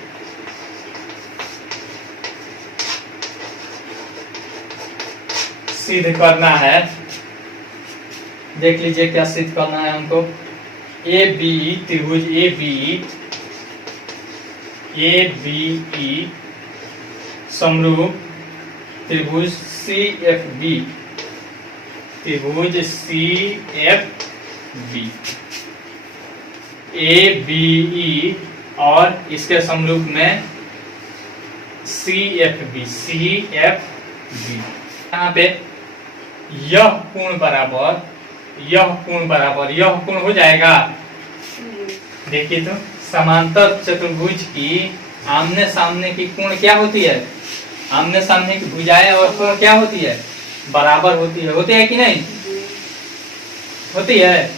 सिद्ध करना है। देख लीजिए क्या सिद्ध करना है हमको। ए बी त्रिभुज ए बी ई समरूप त्रिभुज सी एफ बी, त्रिभुज C F B A B E और इसके समरूप में सी एफ बी यहाँ पे यह कोण बराबर यह कोण हो जाएगा। देखिए तो समांतर चतुर्भुज की आमने सामने की कोण क्या होती है, आमने सामने की भुजाएं और कोण क्या होती है, बराबर होती है कि नहीं, होती है।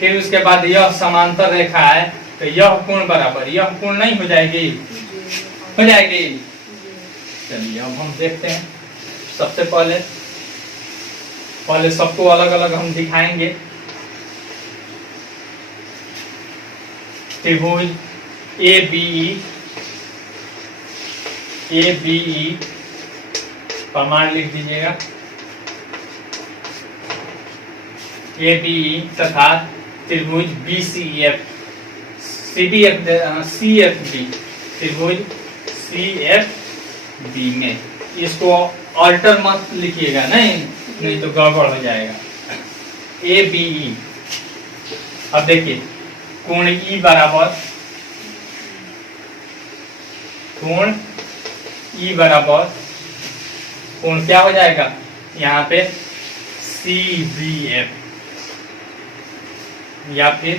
फिर उसके बाद यह समांतर रेखा है तो यह कोण बराबर यह कोण नहीं हो जाएगी, हो जाएगी। चलिए अब हम देखते हैं। सबसे पहले सबको अलग अलग हम दिखाएंगे। त्रिभुज ए बी ई प्रमाण लिख दीजिएगा। ए बी ई तथा त्रिभुज B C F C F B, त्रिभुज सी एफ बी में इसको ऑल्टर मत लिखिएगा, नहीं तो गड़बड़ हो जाएगा। A B E. अब देखिए कोण ई बराबर कोण क्या हो जाएगा, यहाँ पे सी बी एफ या फिर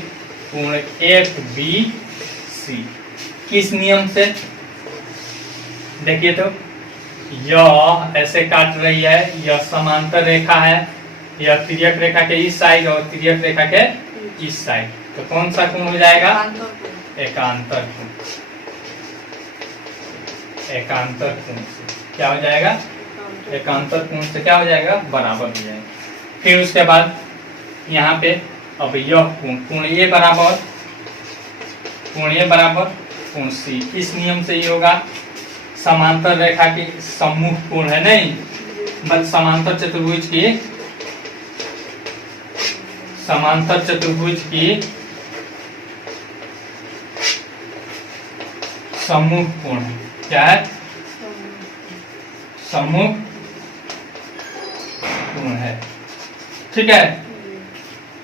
कोण एफ बी सी। किस नियम से, देखिए तो यह ऐसे काट रही है, यह समांतर रेखा है, यह तिर्यक रेखा के इस साइड और तिर्यक रेखा के इस साइड। तो कौन सा कोण हो जाएगा, एकांतर कोण। एकांतर कोण से क्या हो जाएगा, एकांतर कोण से क्या हो जाएगा, बराबर हो जाएगा। फिर उसके बाद यहाँ पे अब यह कोण ए बराबर कोण सी। इस नियम से ये होगा समांतर रेखा की सम्मुख कोण है, नहीं बस समांतर चतुर्भुज की सम्मुख कोण है। क्या है, सम्मुख कोण है, ठीक है।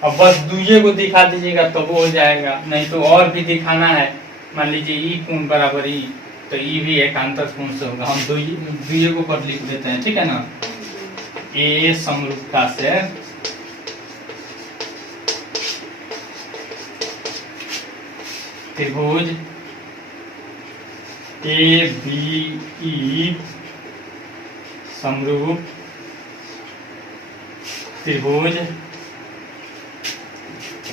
अब बस दूजे को दिखा दीजिएगा तो वो हो जाएगा, नहीं तो और भी दिखाना है। मान लीजिए ई कोण बराबर ई, तो ई भी एकांतर कोण से होगा। हम दूजे को पर लिख देते हैं, ठीक है ना। ए समरूपता से त्रिभुज ए बी ई समरूप त्रिभुज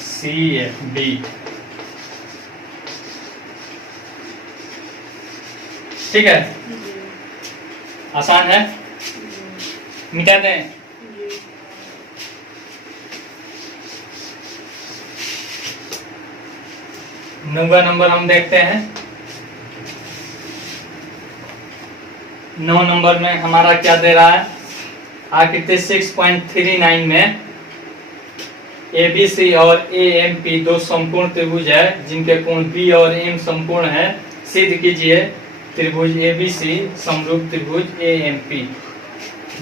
सी एफ बी। ठीक है, आसान है, मिटा दें। 9वां नंबर हम देखते हैं। 9 नंबर में हमारा क्या दे रहा है, आकृति 6.39 में ABC और AMP दो समकोण त्रिभुज है जिनके कोण B और M समकोण है, सिद्ध कीजिए त्रिभुज ABC समरूप त्रिभुज AMP।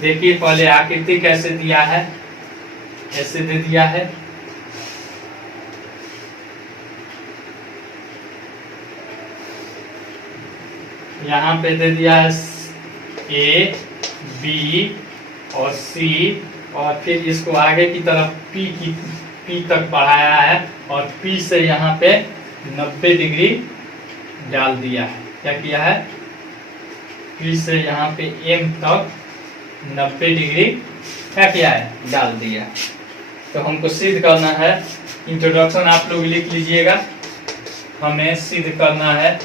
देखिए पहले आकृति कैसे दिया है, ऐसे दे दिया है। यहाँ पे दे दिया है A, B और C, और फिर इसको आगे की तरफ P तक बढ़ाया है और P से यहाँ पे 90 डिग्री डाल दिया है। क्या किया है, P से यहाँ पे M तक 90 डिग्री क्या किया है, डाल दिया। तो हमको सिद्ध करना है, इंट्रोडक्शन आप लोग लिख लीजिएगा, हमें सिद्ध करना है।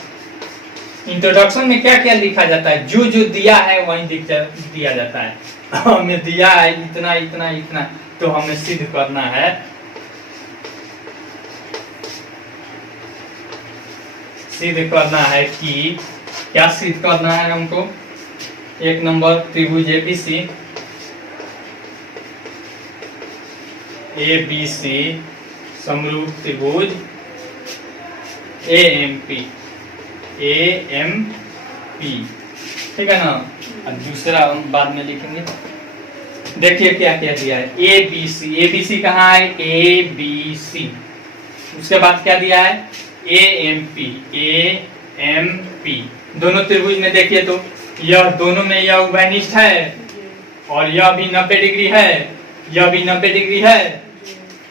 इंट्रोडक्शन में क्या क्या लिखा जाता है, जो जो दिया है वही दिया जाता है। हमें दिया है इतना इतना इतना, तो हमें सिद्ध करना है। सिद्ध करना है कि क्या सिद्ध करना है हमको, 1 नंबर त्रिभुज ABC समरूप त्रिभुज AMP, ठीक है ना। और दूसरा हम बाद में लिखेंगे। देखिए क्या क्या दिया है, ABC कहाँ है, ABC। उसके बाद क्या दिया है, AMP, दोनों त्रिभुज में देखिए तो यह दोनों में यह उभयनिष्ठ है और यह भी 90 डिग्री है, यह भी 90 डिग्री है।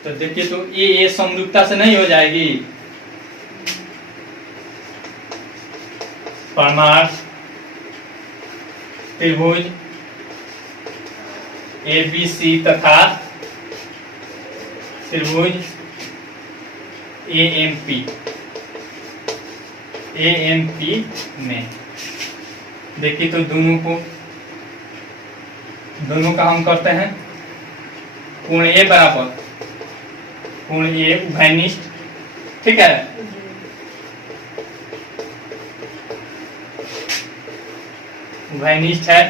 तो देखिए तो ये समरूपता से नहीं हो जाएगी। प्रमाण त्रिभुज ABC तथा त्रिभुज AMP में देखिए तो दोनों का हम करते हैं कोण A बराबर कोण A उभयनिष्ठ, ठीक है। उभयनिष्ठ है,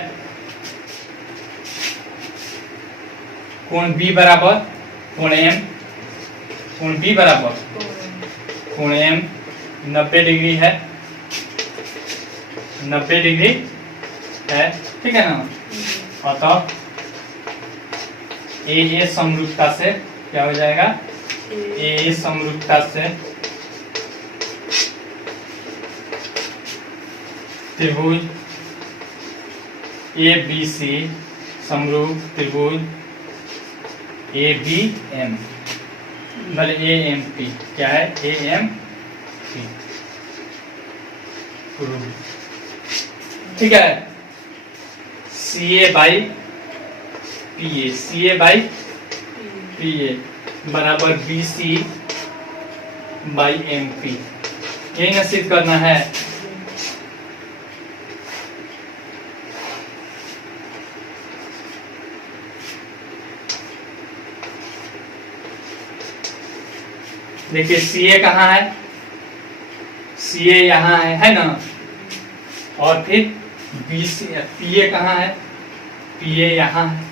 कोण B बराबर कोण M, कोण B बराबर कोण M 90 डिग्री है, 90 डिग्री है, ठीक है ना। अतः A समरूपता से क्या हो जाएगा, A समरूपता से त्रिभुज ABC समरूप त्रिभुज ABM, भले AMP क्या है, AMP, ठीक है। CA बाई PA बराबर BC बाई MP, यही ना सिद्ध करना है। देखिए CA कहाँ है, CA यहाँ है ना, और फिर BC, PA कहाँ है, PA यहाँ है,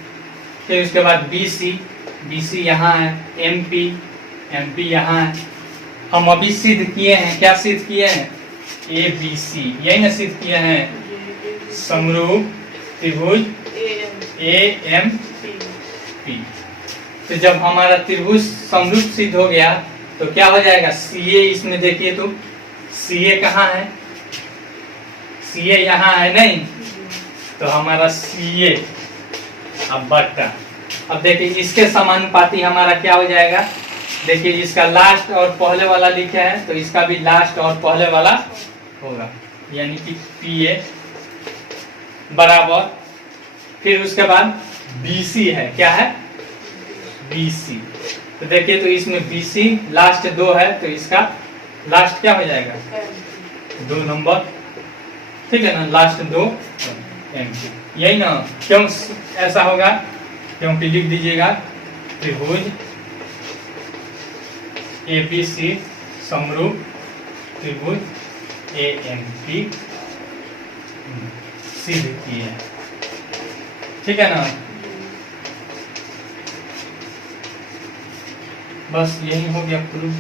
फिर उसके बाद BC यहाँ है, MP यहाँ है। हम अभी सिद्ध किए हैं, क्या सिद्ध किए हैं, ABC, यही ना सिद्ध किए हैं, समरूप त्रिभुज AMP। तो जब हमारा त्रिभुज समरूप सिद्ध हो गया तो क्या हो जाएगा, CA इसमें देखिए तो CA कहाँ है, CA यहाँ है नहीं, तो हमारा CA अब बट्टा। अब देखिए इसके समानुपाती हमारा क्या हो जाएगा, देखिए इसका लास्ट और पहले वाला लिखे हैं तो इसका भी लास्ट और पहले वाला होगा, यानी कि PA बराबर, फिर उसके बाद BC है, क्या है BC। तो देखिए तो इसमें BC लास्ट 2 है तो इसका लास्ट क्या हो जाएगा, 2 नंबर, ठीक है ना, लास्ट 2 MP, यही ना। क्यों ऐसा होगा, क्योंकि लिख दीजिएगा त्रिभुज ABC समरूप त्रिभुज ए एम की सिद्ध की है। ठीक है ना, बस यही हो गया प्रूफ।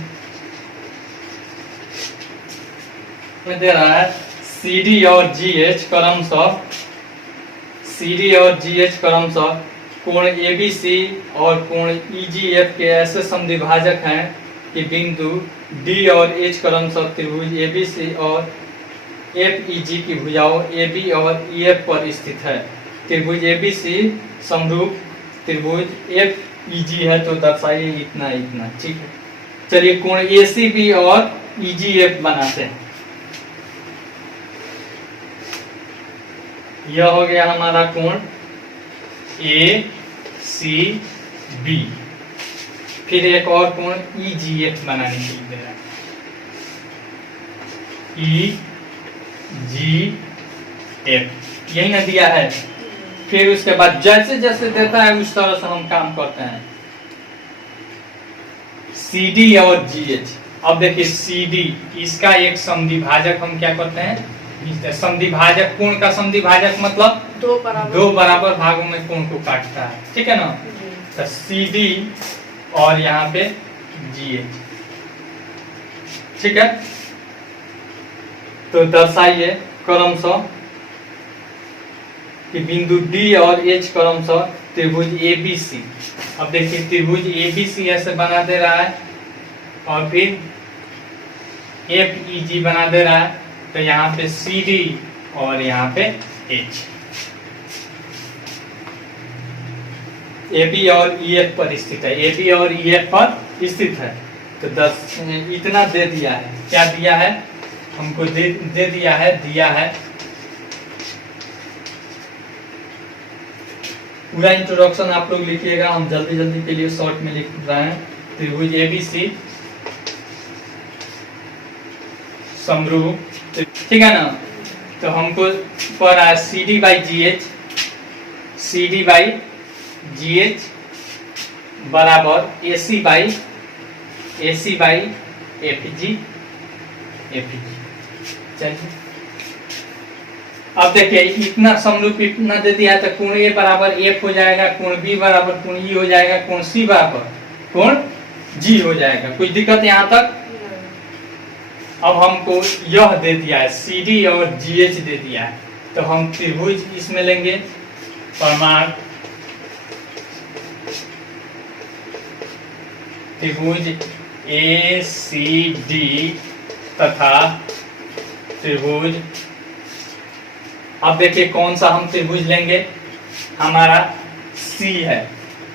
में दे रहा है CD और GH क्रमशः कोण ABC और कोण EGF के ऐसे समद्विभाजक हैं कि बिंदु D और H क्रमशः त्रिभुज ABC और FEG की भुजाओं AB और EF पर स्थित है। त्रिभुज ABC समरूप त्रिभुज FEG है, तो दर्शाइए इतना इतना। ठीक है, चलिए कोण ACB और EGF बनाते हैं। यह हो गया हमारा कोण ACB। फिर एक और कोण EGF बनाने के लिए दे रहा है, EGF यही ना दिया है। फिर उसके बाद जैसे जैसे देता है उस तरह से हम काम करते हैं। CD और GH, अब देखिए CD इसका एक समद्विभाजक हम क्या करते हैं, समद्विभाजक। कोण का समद्विभाजक मतलब दो बराबर भागों में कोण को काटता है। ठीक है ना, तो CD और यहाँ पे GH। ठीक है, तो दर्शाइए क्रमशः कि बिंदु D और H क्रमशः त्रिभुज ABC। अब देखिए त्रिभुज ABC ऐसे बना दे रहा है और फिर FEG बना दे रहा है, तो यहाँ पे CD और यहाँ पे H। AB और EF पर स्थित है, AB और EF पर स्थित है। तो 10 इतना दे दिया है। क्या दिया है हमको, दे दिया है पूरा इंट्रोडक्शन आप लोग लिखिएगा, हम जल्दी जल्दी के लिए शॉर्ट में लिख रहे हैं। त्रिभुज ABC समरूप, ठीक है ना, तो हमको पर आया CD बाई GH बराबर AC बाई FG। चलिए अब देखिए इतना समरूप इतना दे दिया, तो कोण A बराबर F हो जाएगा, कोण B बराबर कोण E हो जाएगा, कोण C बराबर कोण G हो जाएगा। कुछ दिक्कत यहाँ तक? अब हमको यह दे दिया है, CD और GH दे दिया है, तो हम त्रिभुज इसमें लेंगे प्रमाण त्रिभुज ACD तथा त्रिभुज। अब देखिए कौन सा हम त्रिभुज लेंगे, हमारा C है,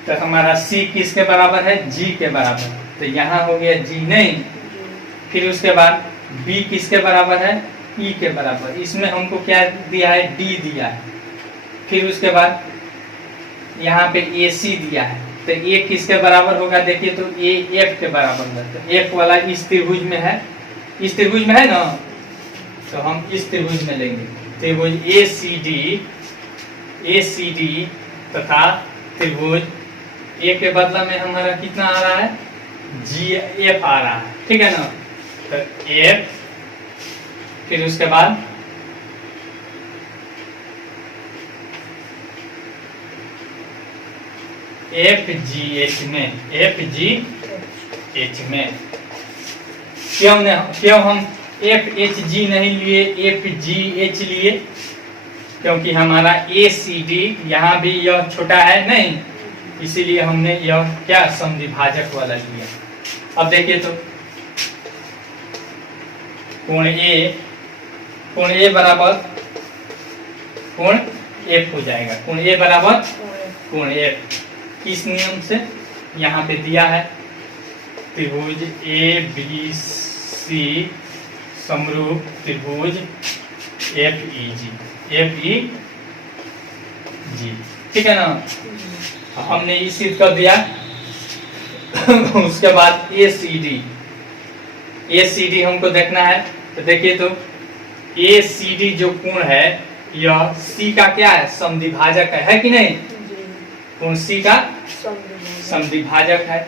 तो हमारा C किसके बराबर है, G के बराबर। तो यहाँ हो गया G नहीं, फिर उसके बाद B किसके बराबर है, E के बराबर। इसमें हमको क्या दिया है, D दिया है। फिर उसके बाद यहाँ पे AC दिया है, तो A किसके बराबर होगा, देखिए तो A F के बराबर है। तो F वाला इस त्रिभुज में है, इस त्रिभुज में है ना, तो हम इस त्रिभुज में लेंगे। त्रिभुज ACD तथा त्रिभुज A के बदला में हमारा कितना आ रहा है, GF आ रहा है। ठीक है ना, तो F, फिर उसके बाद FGH में क्यों हम FHG नहीं लिए, FGH लिए, क्योंकि हमारा ACD यहाँ भी यह छोटा है नहीं, इसीलिए हमने यह क्या समद्विभाजक वाला लिया। अब देखिए तो कोण A बराबर कोण F हो जाएगा, कोण A बराबर कोण F। किस नियम से, यहाँ पे दिया है त्रिभुज ABC समरूप त्रिभुज FEG। ठीक है ना, हमने ई सिद्ध कर दिया। उसके बाद ACD हमको देखना है, तो देखिए तो ACD जो कोण है यह C का क्या है, समद्विभाजक है कि नहीं, कोण C का समद्विभाजक है।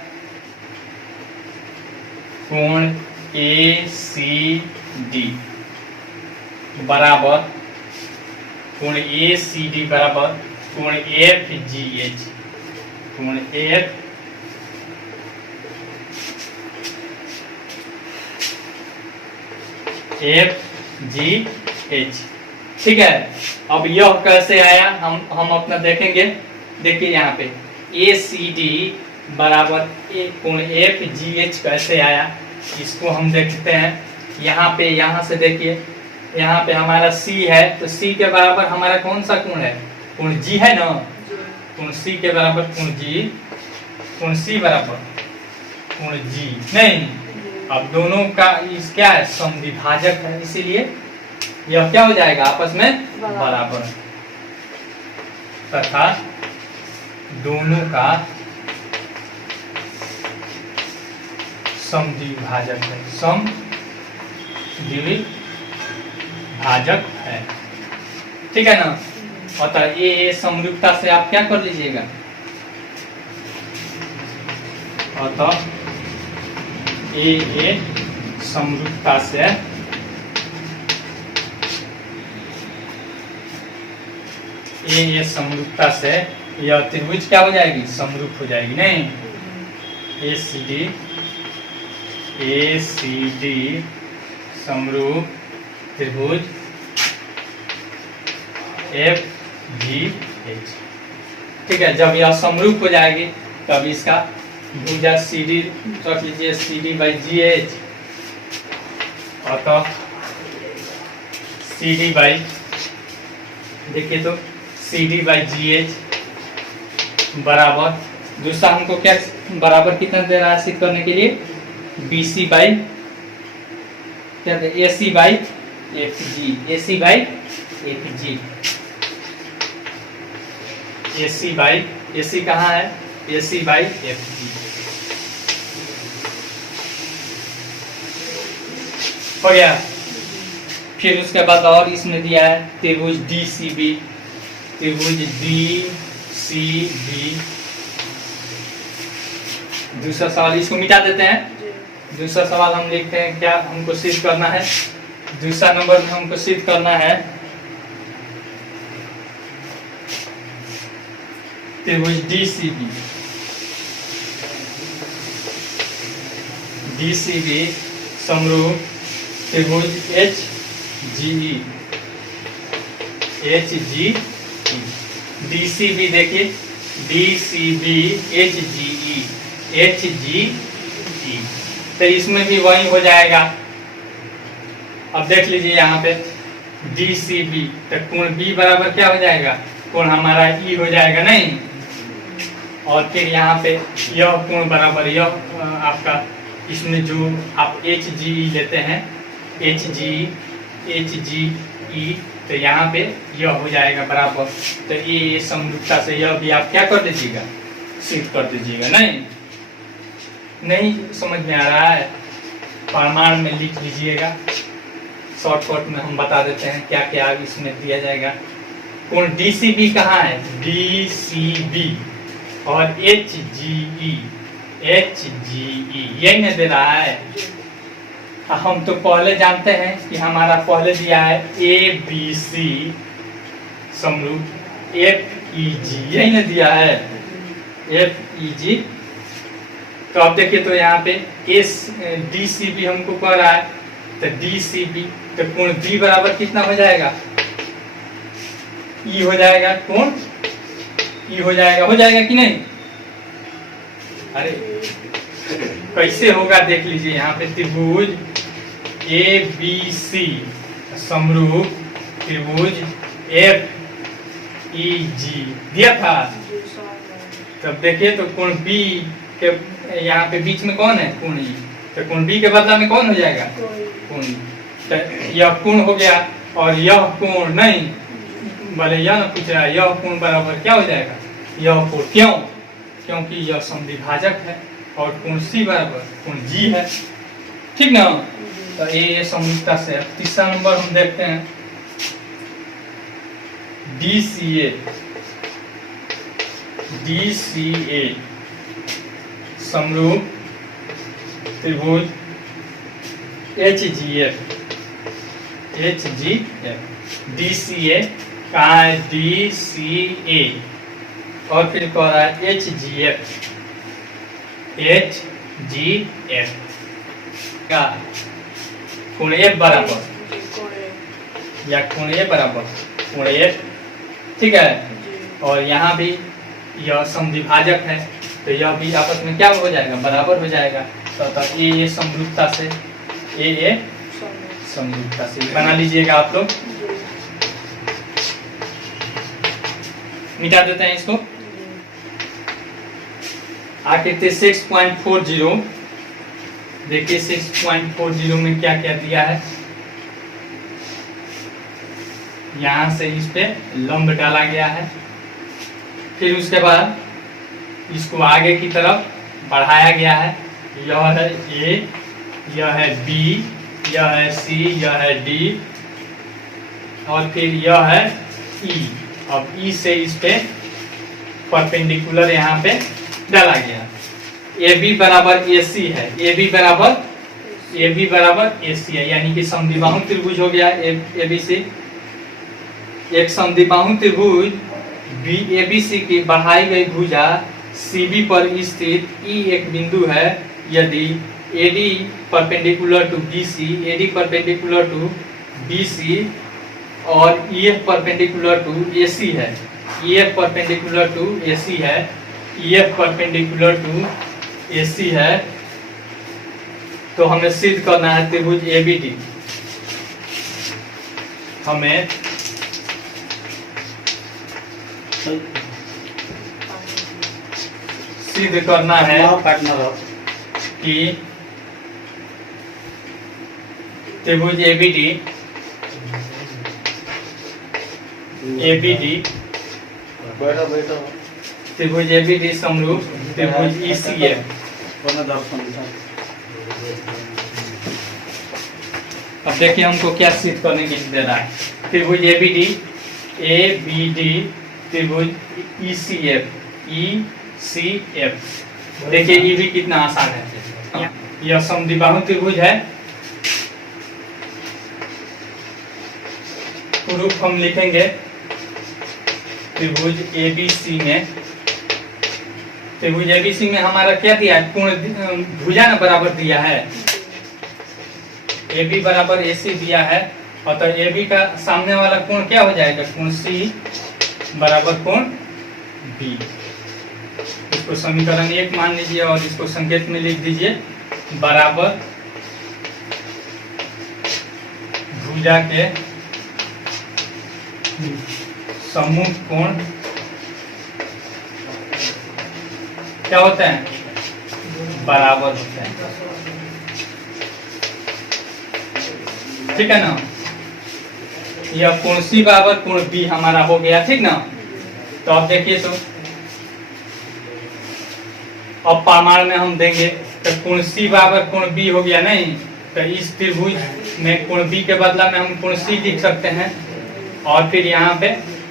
कोण AC डी बराबर कोण ए सी डी बराबर कोण एफ जी एच, कोण एफ जी एच। ठीक है, अब यह कैसे आया हम अपना देखेंगे। देखिए यहाँ पे ए सी डी बराबर कोण एफ जी एच कैसे आया, इसको हम देखते हैं। यहाँ से देखिए, यहाँ पे हमारा सी है, तो सी के बराबर हमारा कौन सा कोण है, कोण जी है ना। कोण सी के बराबर कोण जी, कोण सी बराबर कोण जी नहीं। अब दोनों का इस क्या है, समविभाजक है, इसीलिए यह क्या हो जाएगा, आपस में बराबर तथा दोनों का समद्विभाजक है, समद्विभाजक है। ठीक है ना। अतः ये समरूपता से आप क्या कर लीजिएगा, अतः ये समरूपता से ये समरूपता से यह त्रिभुज क्या हो जाएगी, समरूप हो जाएगी नहीं। ए सी डी समरूप त्रिभुज एफ जी एच। ठीक है, जब यह समरूप हो जाएगी तब इसका भुजा सी डी रख लीजिए, C D by G H, अतः सी डी बाई, देखिए तो C D by G H बराबर, दूसरा हमको क्या बराबर कितना दे रहा है सिद्ध करने के लिए, बी सी बाई क्या, A C by F G, A C by F G, A C by, A C कहाँ है, ए सी बाई एफ जी हो गया। फिर उसके बाद और इसमें दिया है त्रिभुज डी सी बी, त्रिभुज डी सी बी। दूसरा सवाल इसको मिटा देते हैं। दूसरा सवाल हम लिखते हैं, क्या हमको सिद्ध करना है, दूसरा नंबर में हमको सिद्ध करना है त्रिभुज D C B, D C B समरूप त्रिभुज H G E, H G E, D C B देखिए, D C B H G E, H G E, तो इसमें भी वही हो जाएगा। अब देख लीजिए यहाँ पे डी सी बी, तो कोण बी बराबर क्या हो जाएगा, कोण हमारा ई हो जाएगा नहीं। और फिर यहाँ पे यह कोण बराबर यह आपका, इसमें जो आप एच जी ई लेते हैं, एच जी ई, तो यहाँ पे यह हो जाएगा बराबर। तो ये समरूपता से यह भी आप क्या कर दीजिएगा, सिद्ध कर दीजिएगा। नहीं समझ में आ रहा है, प्रमाण में लिख लीजिएगा, शॉर्टकट में हम बता देते हैं क्या क्या इसमें दिया जाएगा। कोण डी सी बी कहाँ है, डी सी बी और एच जी ई, यही नहीं दे रहा है। हम तो पहले जानते हैं कि हमारा पहले दिया है ए बी सी समरूप एफ ई जी, यही नहीं दिया है एफ ई जी। तो अब देखिए तो यहाँ पे एस डी सी बी हमको कह रहा है, तो डी सी बी, तो कोण बी बराबर कितना हो जाएगा, ई हो जाएगा, कोण ई हो जाएगा कि नहीं। अरे कैसे होगा देख लीजिए, यहाँ पे त्रिभुज ए बी सी समरूप त्रिभुज एफ ई जी दिया था। तब देखिए तो कोण बी के यहाँ पे बीच में कौन है, कोण ई, तो कोण बी के बदला में कौन हो जाएगा, कोण ई। तो यह कोण हो गया और यह कोण नहीं, भले यह ना पूछ रहा है, यह कोण बराबर क्या हो जाएगा, यह कोण, क्यों, क्योंकि यह समद्विभाजक है और कोण सी बराबर कोण जी है। ठीक ना। तो ये समरूपता से। तीसरा नंबर हम देखते हैं डी सी ए समरूप त्रिभुज H G F, H G F. D C A कहाँ है, डी सी ए, और फिर कह रहा है H G F, H G F का कोण एफ बराबर, जी कोण ए। या कोण ए बराबर कोण एफ, ठीक है। जी और यहाँ भी यह समद्विभाजक है, तो यह भी आपस में क्या हो जाएगा, बराबर हो जाएगा। तो ए समरूपता से, ए समरूप। समरूपता से बना लीजिएगा आप लोग। जी मिटा देते हैं इसको। जी आगे थे 6.40, देखिए 6.40 में क्या क्या दिया है। यहाँ से इस पे लंब डाला गया है, फिर उसके बाद इसको आगे की तरफ बढ़ाया गया है। यह है ए, यह है बी, यह है सी, यह है डी, और फिर यह है ई। अब ई से इस पे परपेंडिकुलर यहाँ पे डाला गया। ए बी बराबर ए सी है, ए बी बराबर ए सी है, यानी कि समद्विबाहु त्रिभुज हो गया ए बी सी। एक समद्विबाहु त्रिभुज ए बी सी की बढ़ाई गई भुजा सी बी पर स्थित ई एक बिंदु है यदि A D perpendicular to B C, A D perpendicular to B C और E F perpendicular to A C है, E F perpendicular to A C है, E F perpendicular to A C है, तो हमें सिद्ध करना है त्रिभुज ए बी डी। हमें सिद्ध करना है कि त्रिभुज एबीडी त्रिभुज एबीडी समरूप त्रिभुज ईसीएफ। अब देखिए हमको क्या सिद्ध करने की दे रहा है। त्रिभुज एबीडी त्रिभुज ईसीएफ। देखिए ये भी कितना आसान है। यह समद्विबाहु त्रिभुज है। प्रूफ हम लिखेंगे त्रिभुज एबीसी में। त्रिभुज एबीसी में हमारा क्या दिया है, कोण भुजा न बराबर दिया है, ए बी बराबर ए सी दिया है, और तो ए बी का सामने वाला कोण क्या हो जाएगा, कोण सी बराबर कोण बी। इसको समीकरण 1 मान लीजिए और इसको संकेत में लिख दीजिए, बराबर भुजा के समूह कोण क्या होते हैं, बराबर होते हैं। ठीक है ना। यह कोण सी बराबर कोण बी हमारा हो गया, ठीक ना। तो अब देखिए, तो अब प्रमाण में हम देंगे तो कोण सी बराबर कोण बी हो गया नहीं, तो इस त्रिभुज में कोण बी के बदला में हम कोण सी लिख सकते हैं। और फिर यहाँ पे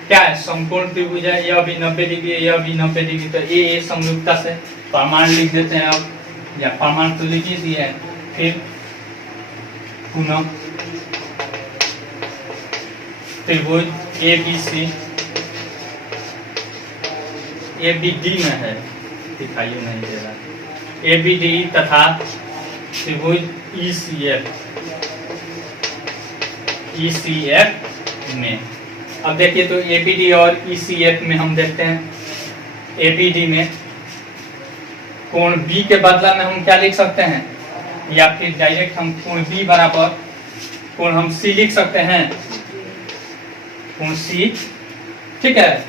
क्या है, समकोण त्रिभुज है, यह भी 90 डिग्री है, यह भी 90 डिग्री, तो ये समरूपता से प्रमाण लिख देते हैं। अब या प्रमाण तो लिख ही दिया है। फिर पुनः त्रिभुज A B C, A B D में है, दिखाई नहीं दे रहा, ए बी डी तथा त्रिभुज ई सी एफ में। अब देखिए, तो ए बी डी और ई सी एफ में हम देखते हैं। ए बी डी में कोण बी के बदला में हम क्या लिख सकते हैं, या फिर डायरेक्ट हम कोण बी बराबर कोण हम सी लिख सकते हैं, कोण सी। ठीक है,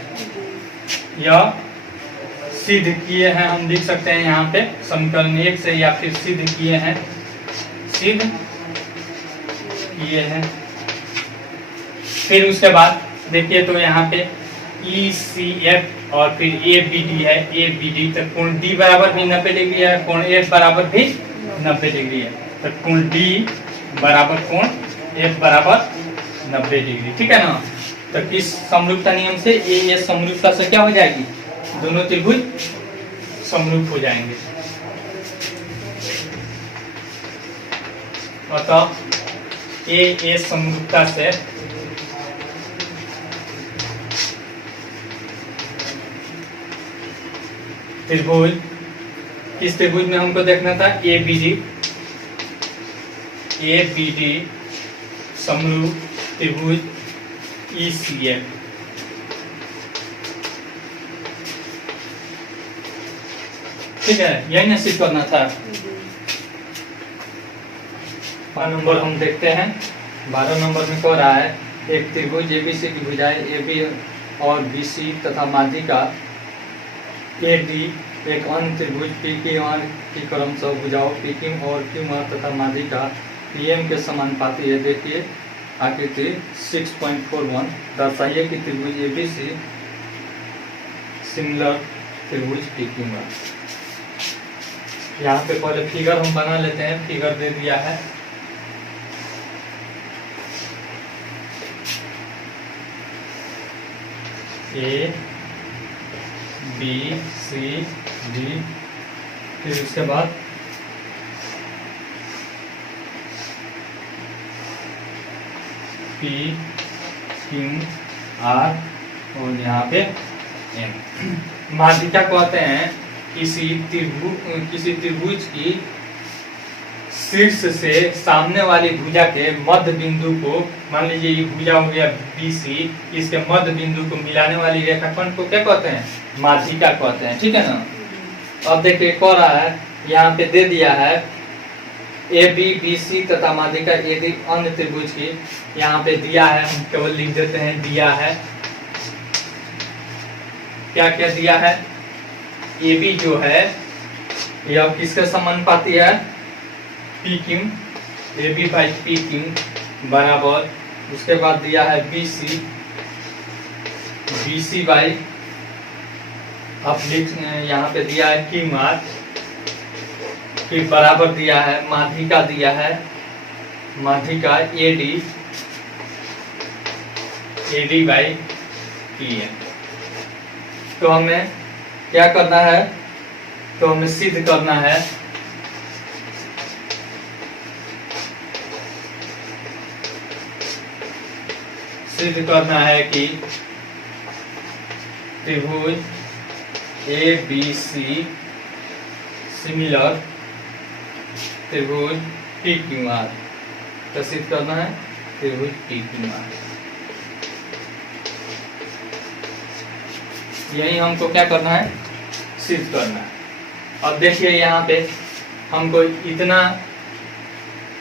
यह सिद्ध किए हैं, हम लिख सकते हैं यहाँ पे समीकरण 1 से, या फिर सिद्ध किए हैं, सिद्ध किए हैं। फिर उसके बाद देखिए, तो यहाँ पे ई सी एफ और फिर ए बी डी है, ए बी डी, तो कोण डी बराबर भी 90 डिग्री है, कोण एफ बराबर भी 90 डिग्री है, तो कोण डी बराबर कोण एफ बराबर 90 डिग्री। ठीक है ना। तो किस समरूपता नियम से, ये समरूपता से क्या हो जाएगी, दोनों त्रिभुज समरूप हो जाएंगे। अतः ए समरूपता से त्रिभुज, किस त्रिभुज में हमको देखना था? ए बी डी समरूप त्रिभुज ECF। ठीक है, यही ना सिद्ध करना था। 12 नंबर हम देखते हैं। 12 नंबर में कह रहा है एक त्रिभुज ABC की भुजाएं AB और BC तथा माध्यिका AD एक अन्य त्रिभुज PQR की क्रमशः भुजाओं PQ और QR तथा माध्यिका PM के समानुपाती है। देखिए आकृति 6.41 दर्शाइए कि त्रिभुज ABC सिमिलर त्रिभुज PQR। यहाँ पे पहले फिगर हम बना लेते हैं। फिगर दे दिया है, A B C D, फिर उसके बाद P Q R और यहाँ पे M। माध्यिका कहते हैं किसी त्रिभुज की शीर्ष से सामने वाली भुजा के मध्य बिंदु को, मान लीजिए ये भुजा हो गया BC, इसके मध्य बिंदु को मिलाने वाली रेखाखंड को क्या कहते हैं? माध्यिका कहते हैं। ठीक है ना। अब देखिए कह रहा है यहाँ पे दे दिया है AB BC तथा माध्यिका यदि अन्य त्रिभुज की, यहाँ पे दिया है, हम केवल लिख देते हैं दिया है। क्या क्या दिया है? AB जो है यह किसके समानुपाती है? PQ, AB बाई PQ बराबर, उसके बाद दिया है BC बाई, अब लिख यहाँ पे दिया है QR, फिर बराबर दिया है माध्यिका, दिया है माध्यिका AD बाई PM। तो हमें क्या करना है? तो हमें सिद्ध करना है कि त्रिभुज ABC सिमिलर त्रिभुज PQR। तो सिद्ध करना है त्रिभुज PQR। यही हमको क्या करना है? सिद्ध करना है। अब देखिए यहाँ पे हमको इतना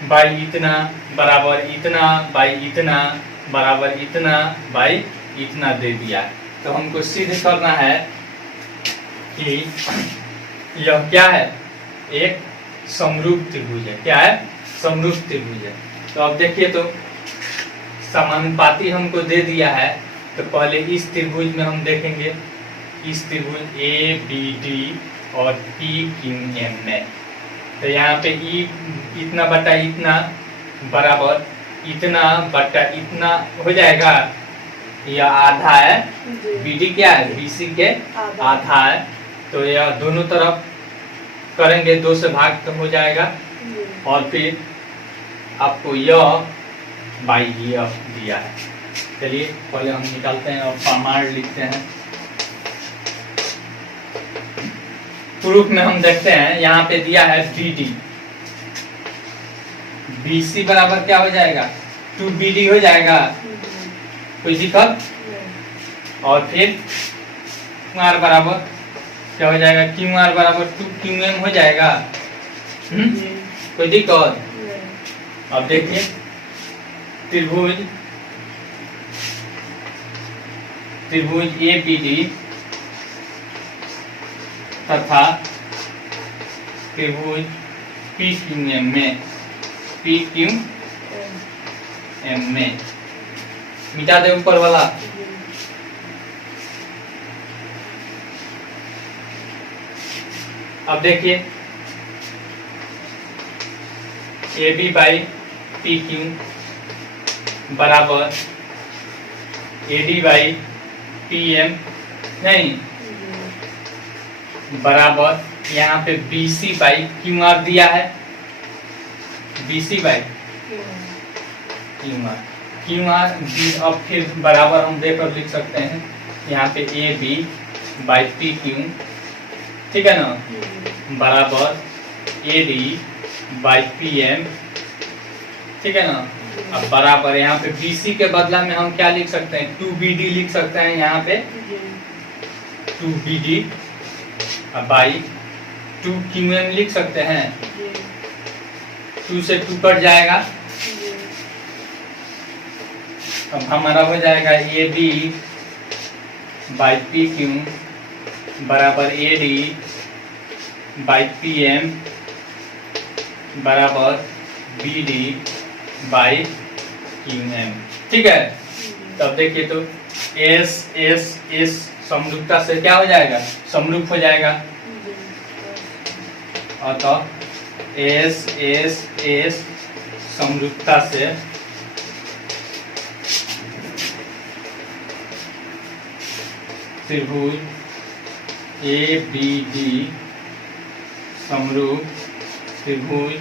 बाई इतना बराबर इतना बाई इतना बराबर इतना बाई इतना दे दिया है। तो हमको सिद्ध करना है कि यह क्या है? एक समरूप त्रिभुज है। क्या है? समरूप त्रिभुज है। तो अब देखिए तो समानुपाती हमको दे दिया है। तो पहले इस त्रिभुज में हम देखेंगे, इस त्रिभुज ABD और PQM में, तो यहाँ पे इतना बटा इतना बराबर इतना बटा इतना हो जाएगा। यह आधा है, BD क्या है? BC के आधा है। तो यह दोनों तरफ करेंगे, 2 से भाग तो हो जाएगा। और फिर आपको यह बाई यह दिया है। चलिए पहले हम निकालते हैं और प्रमाण लिखते हैं। प्रूफ में हम देखते हैं, यहाँ पे दिया है BD, BC बराबर क्या हो जाएगा? 2BD हो जाएगा। कोई दिक्कत? और फिर QR बराबर क्या हो जाएगा? QR बराबर 2QM हो जाएगा। कोई दिक्कत? अब देखिए त्रिभुज ABD तथा त्रिभुज PQM में मिटा दे ऊपर वाला। अब देखिए AB बाई PQ बराबर AD बाई PM नहीं बराबर, यहाँ पे BC बाई QR दिया है, BC बाई क्यू आर भी अब फिर बराबर हम देकर लिख सकते हैं यहाँ पे A B by P Q, ठीक है ना, बराबर A D by P M, ठीक है ना। अब बराबर यहाँ पे बी सी के बदला में हम क्या लिख सकते हैं, 2BD लिख सकते हैं यहाँ पे 2BD बाई 2QM लिख सकते हैं, 2 से 2 कट जाएगा, अब हमारा हो जाएगा A B by P Q बराबर A D by P M बराबर B D by Q M, ठीक है। तब देखिए तो एस एस एस समरूपता से क्या हो जाएगा, समरूप हो जाएगा, अतः एस एस एस समरूपता से त्रिभुज ए बी डी समरूप त्रिभुज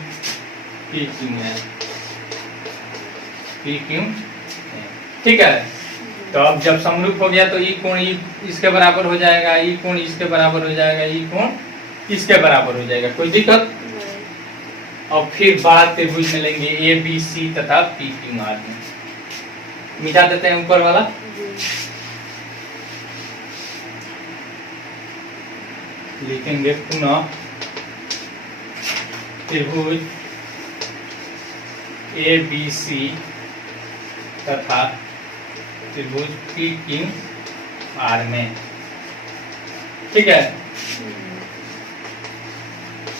पी क्यू है, पी क्यू, ठीक है। तो अब जब समरूप हो गया तो ई कोण इसके बराबर हो जाएगा, ई कोण इसके बराबर हो जाएगा, ई कोण इसके बराबर हो जाएगा, कोई दिक्कत। और फिर बड़ा त्रिभुज मिलेंगे ए बी सी तथा पी क्यू आर में, मिटा देते हैं ऊपर वाला, लिखेंगे पुनः त्रिभुज ए बी सी तथा त्रिभुज पी क्यू आर में, ठीक है।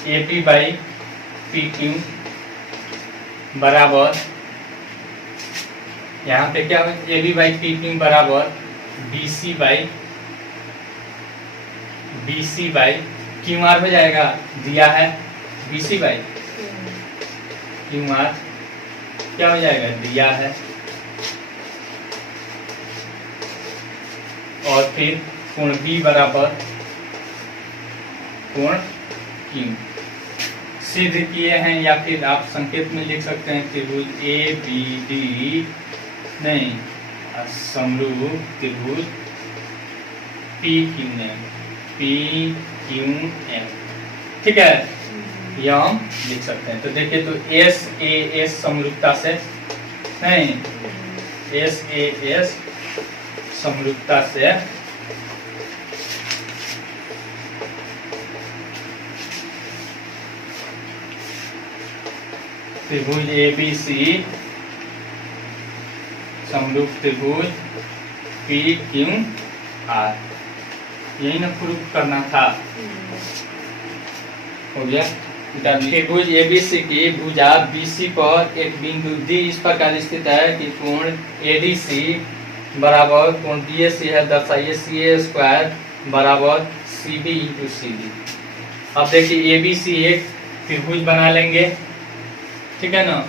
A P by P Q बराबर यहाँ पे क्या हो, A B by P Q बराबर B C by Q R हो जाएगा, दिया है B C by Q R क्या हो जाएगा, दिया है, और फिर कोण बी बराबर कोण क्यू सिद्ध किए हैं, या फिर आप संकेत में लिख सकते हैं त्रिभुज ए बी डी नहीं समरूप त्रिभुज P Q M, P Q M, ठीक है, यह हम लिख सकते हैं। तो देखिए तो एस ए एस समरूपता से नहीं, एस ए एस समरूपता से त्रिभुज ए बी सी समरूप त्रिभुज पी क्यू आर, यही ना प्रूफ करना था, हो गया। त्रिभुज एबीसी की भुजा बीसी पर एक बिंदु डी इस प्रकार स्थित है कि कोण एडीसी बराबर कोण बीएसी है, दर्शाइए सी ए स्क्वायर बराबर C B into C D. अब देखिए एबीसी एक त्रिभुज बना लेंगे, ठीक है ना।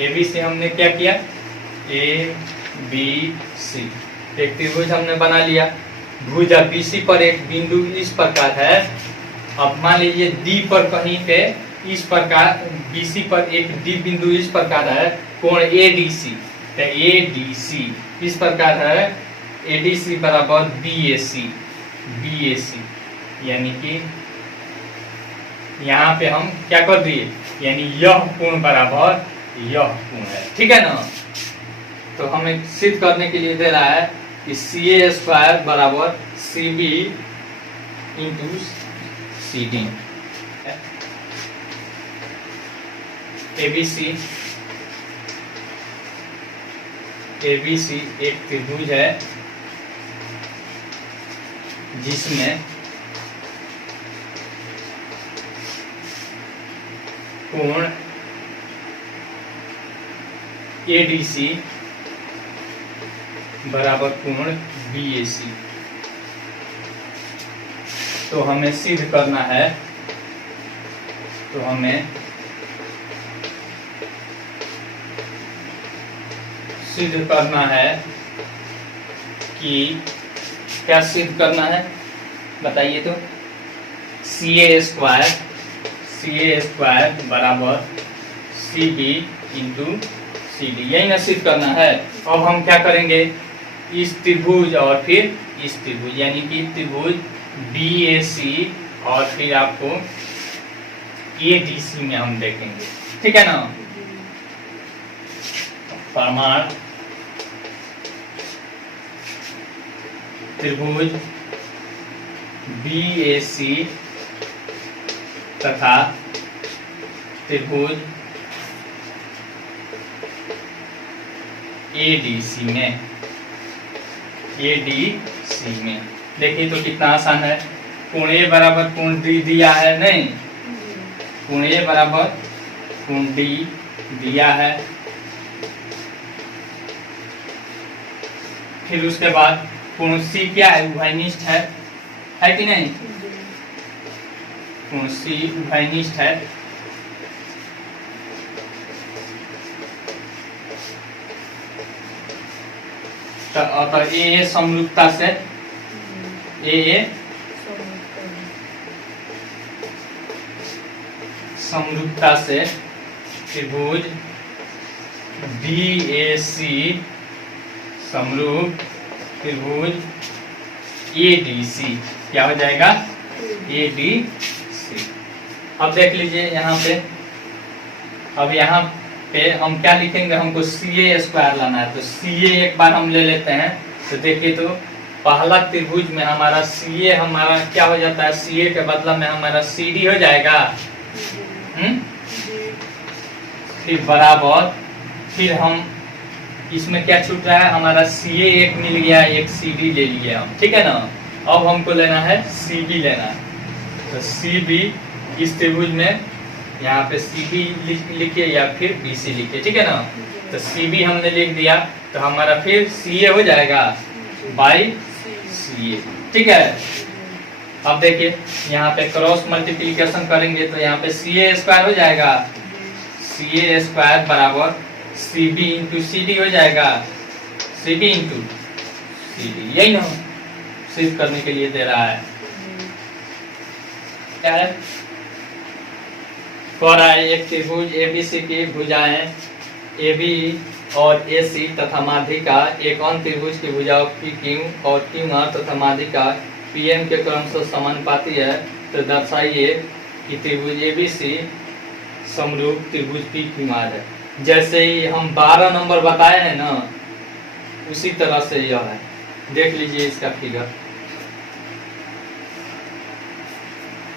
एबीसी हमने क्या किया, ए बी सी एक त्रिभुज हमने बना लिया। भुजा बीसी पर एक बिंदु इस प्रकार है, अब मान लीजिए डी पर कहीं पे इस प्रकार, बीसी पर एक डी बिंदु इस प्रकार है, कोण एडीसी, तो एडीसी इस प्रकार है, एडीसी बराबर बीएसी, बीएसी यानी कि यहाँ पे हम क्या कर दिए, यानी यह कोण बराबर यह कोण है, ठीक है ना। तो हमें सिद्ध करने के लिए दे रहा है कि सी ए स्क्वायर बराबर C B into C D. A B C A B C एक त्रिभुज है जिसमें कोण एडीसी बराबर कोण बीएसी। तो हमें सिद्ध करना है, तो हमें सिद्ध करना है कि क्या सिद्ध करना है बताइए तो, सी ए स्क्वायर बराबर सी बी इंटू CD, यही ना सिद्ध करना है। अब हम क्या करेंगे, इस त्रिभुज और फिर इस त्रिभुज, यानी कि त्रिभुज BAC और फिर आपको ADC में हम देखेंगे, ठीक है ना। प्रमाण त्रिभुज BAC तथा त्रिभुज ADC में, ADC में देखिए तो कितना आसान है। कोण A बराबर कोण D दिया है, नहीं, कोण A बराबर कोण D दिया है। फिर उसके बाद कोण C क्या है, उभयनिष्ठ है कि नहीं, कोण C उभयनिष्ठ है। तो AA समरूपता से, AA समरूपता से त्रिभुज BAC समरूप त्रिभुज ADC क्या हो जाएगा, ADC। अब देख लीजिए यहाँ पे, अब यहाँ पे हम क्या लिखेंगे, हमको CA स्क्वायर लाना है, तो CA एक बार हम ले लेते हैं। तो देखिए तो पहला त्रिभुज में हमारा CA हमारा क्या हो जाता है, CA के बदला में हमारा CD हो जाएगा, फिर बराबर, फिर हम इसमें क्या छूट रहा है, हमारा CA एक मिल गया, एक CD ले लिया हम, ठीक है ना। अब हमको लेना है CB लेना है, तो CB इस त्रिभुज में यहाँ पे CB लिखिए या फिर BC लिखिए, ठीक है ना। तो CB हमने लिख दिया, तो हमारा फिर CA हो जाएगा बाई CA, ठीक है। अब देखिए यहाँ पे क्रॉस मल्टीप्लिकेशन करेंगे तो यहाँ पे CA स्क्वायर हो जाएगा, CA स्क्वायर बराबर CB इंटू CD हो जाएगा, CB इंटू CD, यही ना सिद्ध करने के लिए दे रहा है। क्या है, कह रहा है एक त्रिभुज ABC की भुजाएं AB और AC तथा माध्यिका एक अन्य त्रिभुज की भुजाओं PQ और QR तथा माध्यिका PM के क्रम से समानुपाती है, तो दर्शाइए कि त्रिभुज ABC समरूप त्रिभुज PQR है। जैसे ही हम 12 नंबर बताए हैं ना, उसी तरह से यह है। देख लीजिए इसका फिगर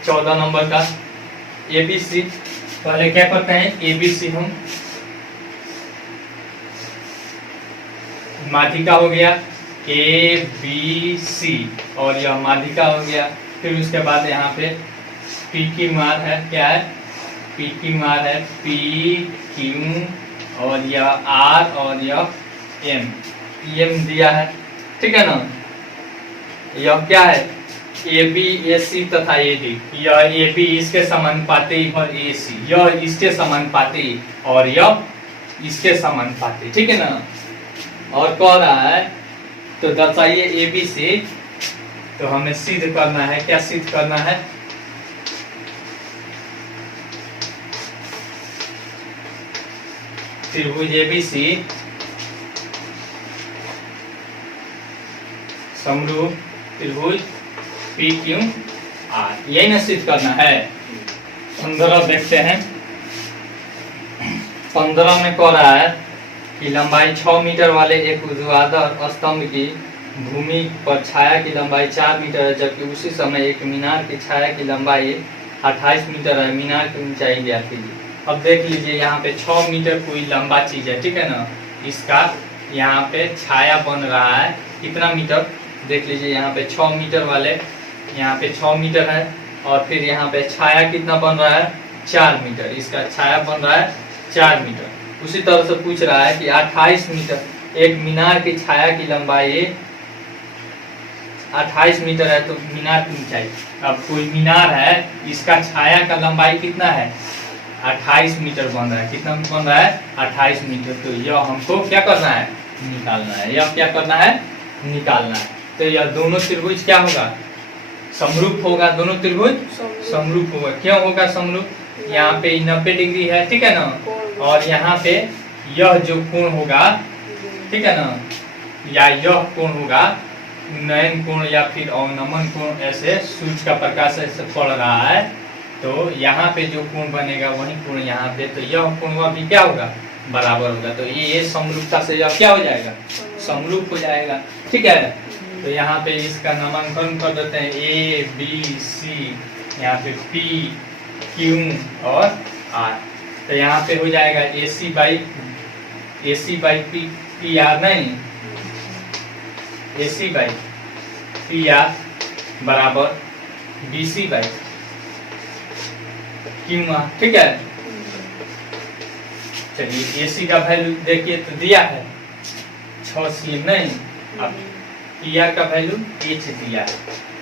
14 नंबर का ABC। पहले क्या करते हैं, ABC हम माध्यिका हो गया ABC और यह माध्यिका हो गया। फिर उसके बाद यहाँ पे PQR है, क्या है, PQR है, PQ और यह R और यह M दिया है, ठीक है ना। यह क्या है, AB AC तथा AD, यह AB इसके समानुपाती और AC यह इसके समानुपाती और यह इसके समानुपाती, ठीक है ना। और कह रहा है तो दर्शाइए ABC, तो हमें सिद्ध करना है, क्या सिद्ध करना है, त्रिभुज ABC समरूप त्रिभुज PQR, यही ना सिद्ध करना है। 15 देखते हैं, 15 में कह रहा है कि लंबाई 6 मीटर वाले एक ऊर्ध्वाधर स्तंभ की भूमि पर छाया की लंबाई 4 मीटर है, जबकि उसी समय एक मीनार की छाया की लंबाई 28 मीटर है। मीनार की ऊंचाई ज्ञात कीजिए। अब देख लीजिए यहाँ पे 6 मीटर कोई लंबा चीज है, ठीक है ना। इसका यहाँ पे छाया बन रहा है कितना मीटर, देख लीजिए यहाँ पे 6 मीटर वाले, यहाँ पे 6 मीटर है और फिर यहाँ पे छाया कितना बन रहा है 4 मीटर, इसका छाया बन रहा है 4 मीटर। उसी तरह से पूछ रहा है कि 28 मीटर, एक मीनार की छाया की लंबाई 28 मीटर है, तो मीनार की ऊंचाई, अब कोई मीनार है इसका छाया का लंबाई कितना है 28 मीटर बन रहा है, कितना बन रहा है 28 मीटर। तो यह हमको क्या करना है, निकालना है। यह क्या करना है, निकालना है। तो यह दोनों त्रिभुज क्या होगा, समरूप होगा। दोनों त्रिभुज समरूप होगा। क्यों होगा समरूप, यहाँ पे 90 डिग्री है, ठीक है ना, और यहाँ पे यह जो कोण होगा, ठीक है ना, या यह कोण होगा उन्नयन कोण या फिर अवनमन कोण, ऐसे सूर्य का प्रकाश ऐसे पड़ रहा है तो यहाँ पे जो कोण बनेगा वही कोण यहाँ पे, तो यह कोण भी क्या होगा, बराबर होगा। तो ये समरूपता से यह क्या हो जाएगा, समरूप हो जाएगा। ठीक है, तो यहाँ पे इसका नामांकन कर देते हैं ए बी सी, यहाँ पे पी क्यू और आर। तो यहाँ पे हो जाएगा A C by P R, नहीं, A C by P R बराबर B C by Q R. ठीक है, चलिए ए सी का वैल्यू देखिए तो दिया है 6 सी, नहीं, अब पी आर का वैल्यू एच दिया है,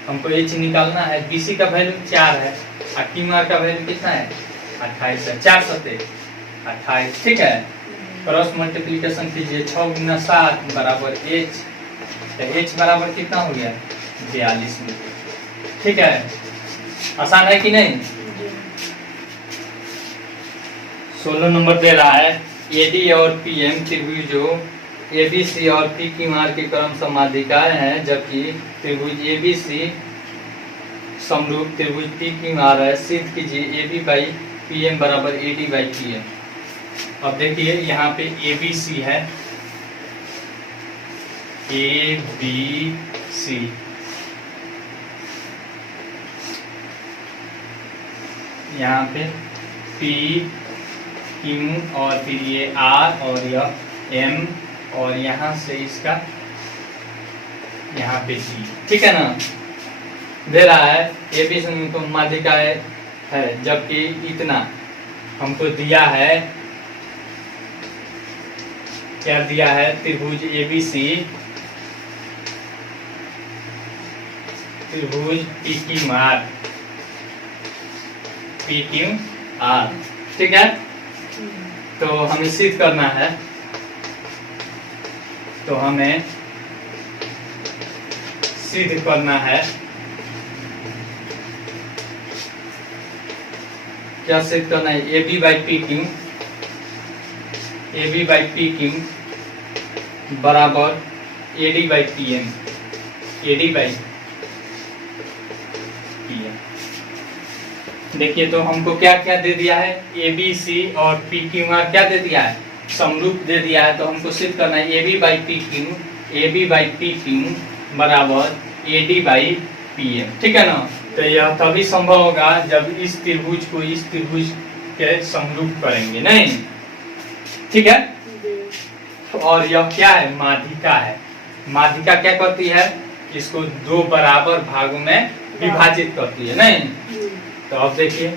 हमको एच निकालना है। बी सी का वैल्यू 4 है और क्यू आर का वैल्यू कितना है, 28 है, 4 सत्ते 28। ठीक है, क्रॉस मल्टीप्लिकेशन कीजिए, 6 गुना 7 बराबर एच, तो एच बराबर कितना हो गया, 42 मीटर। ठीक है, आसान है कि नहीं। 16 नंबर दे रहा है एडी और पीएम त्रिभुजों एबीसी और पी क्यू आर के क्रम समाधिकाय हैं, जबकि त्रिभुज एबीसी समरूप त्रिभुज पी क्यू आर है। सिद्ध कीजिए A B by P M बराबर A D by P M. अब देखिए यहाँ पे ए बी सी है, ए बी सी, यहाँ पे पी क्यू और फिर ये आर और यह एम और यहाँ से इसका यहाँ पे जी। ठीक है ना, दे रहा है ए बी सी को माध्यिका है, जबकि इतना हमको दिया है, क्या दिया है, त्रिभुज एबीसी त्रिभुज पी क्यू आर। ठीक है, तो हमें सिद्ध करना है, तो हमें सिद्ध करना है, क्या सिद्ध करना है, A B by P Q बराबर A D by P M, A D by P M. देखिए तो हमको क्या क्या दे दिया है, ए बी सी और पी क्यू आर क्या दे दिया है, समरूप दे दिया है। तो हमको सिद्ध करना है A B by P Q बराबर A D by P M. ठीक है ना, तो यह तभी संभव होगा जब इस त्रिभुज को इस त्रिभुज के समरूप करेंगे, नहीं। ठीक है, और यह क्या है, माध्यिका है। माध्यिका क्या करती है, इसको 2 बराबर भागों में विभाजित करती है, नहीं। तो अब देखिए,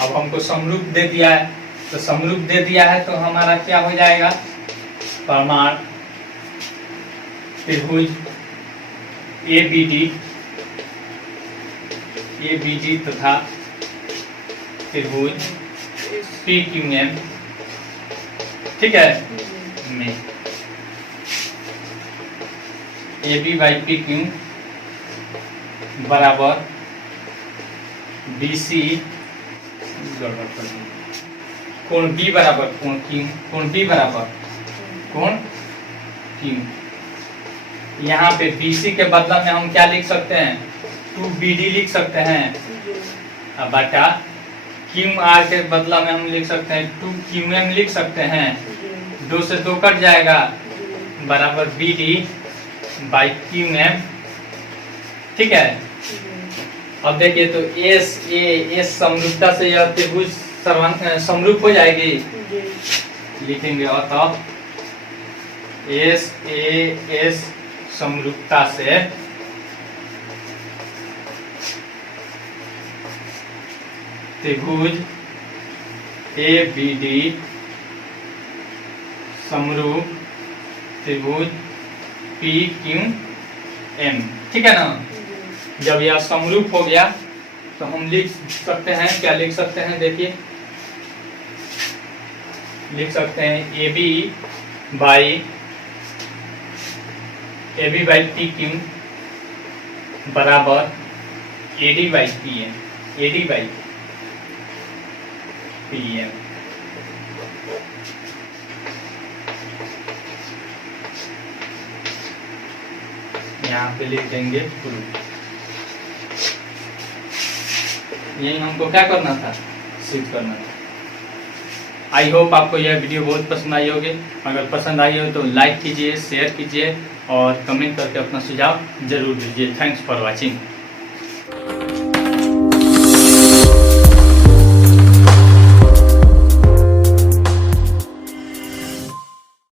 अब हमको समरूप दे दिया है, तो समरूप दे दिया है तो हमारा क्या हो जाएगा, प्रमाण त्रिभुज ए बी डी तथा त्रिभुज पी क्यू एम, ठीक है, में A B by P Q बराबर बी सी, कोण बी बराबर कोण क्यू, कोण बी बराबर कोण क्यू। यहाँ पे बी सी के बदला में हम क्या लिख सकते हैं, 2BD लिख सकते हैं, अब बटा क्यू आर के बदला में हम लिख सकते हैं 2QM लिख सकते हैं, 2 से 2 कट जाएगा बराबर BD बाई QM। ठीक है, अब देखिए तो एस समरूपता से यह त्रिभुज समरूप हो जाएगी, लिखेंगे अतः एस समरूपता से त्रिभुज ABD समरूप त्रिभुज PQM। ठीक है ना, जब यह समरूप हो गया तो हम लिख सकते हैं, क्या लिख सकते हैं, देखिए लिख सकते हैं AB बाई PQ बराबर AD बाई PM। यहाँ पे लिख देंगे प्रूव। यही हमको क्या करना था, सिद्ध करना था। आई होप आपको यह वीडियो बहुत पसंद आई होगी। अगर पसंद आई हो तो लाइक कीजिए, शेयर कीजिए और कमेंट करके अपना सुझाव जरूर दीजिए। Thanks for watching.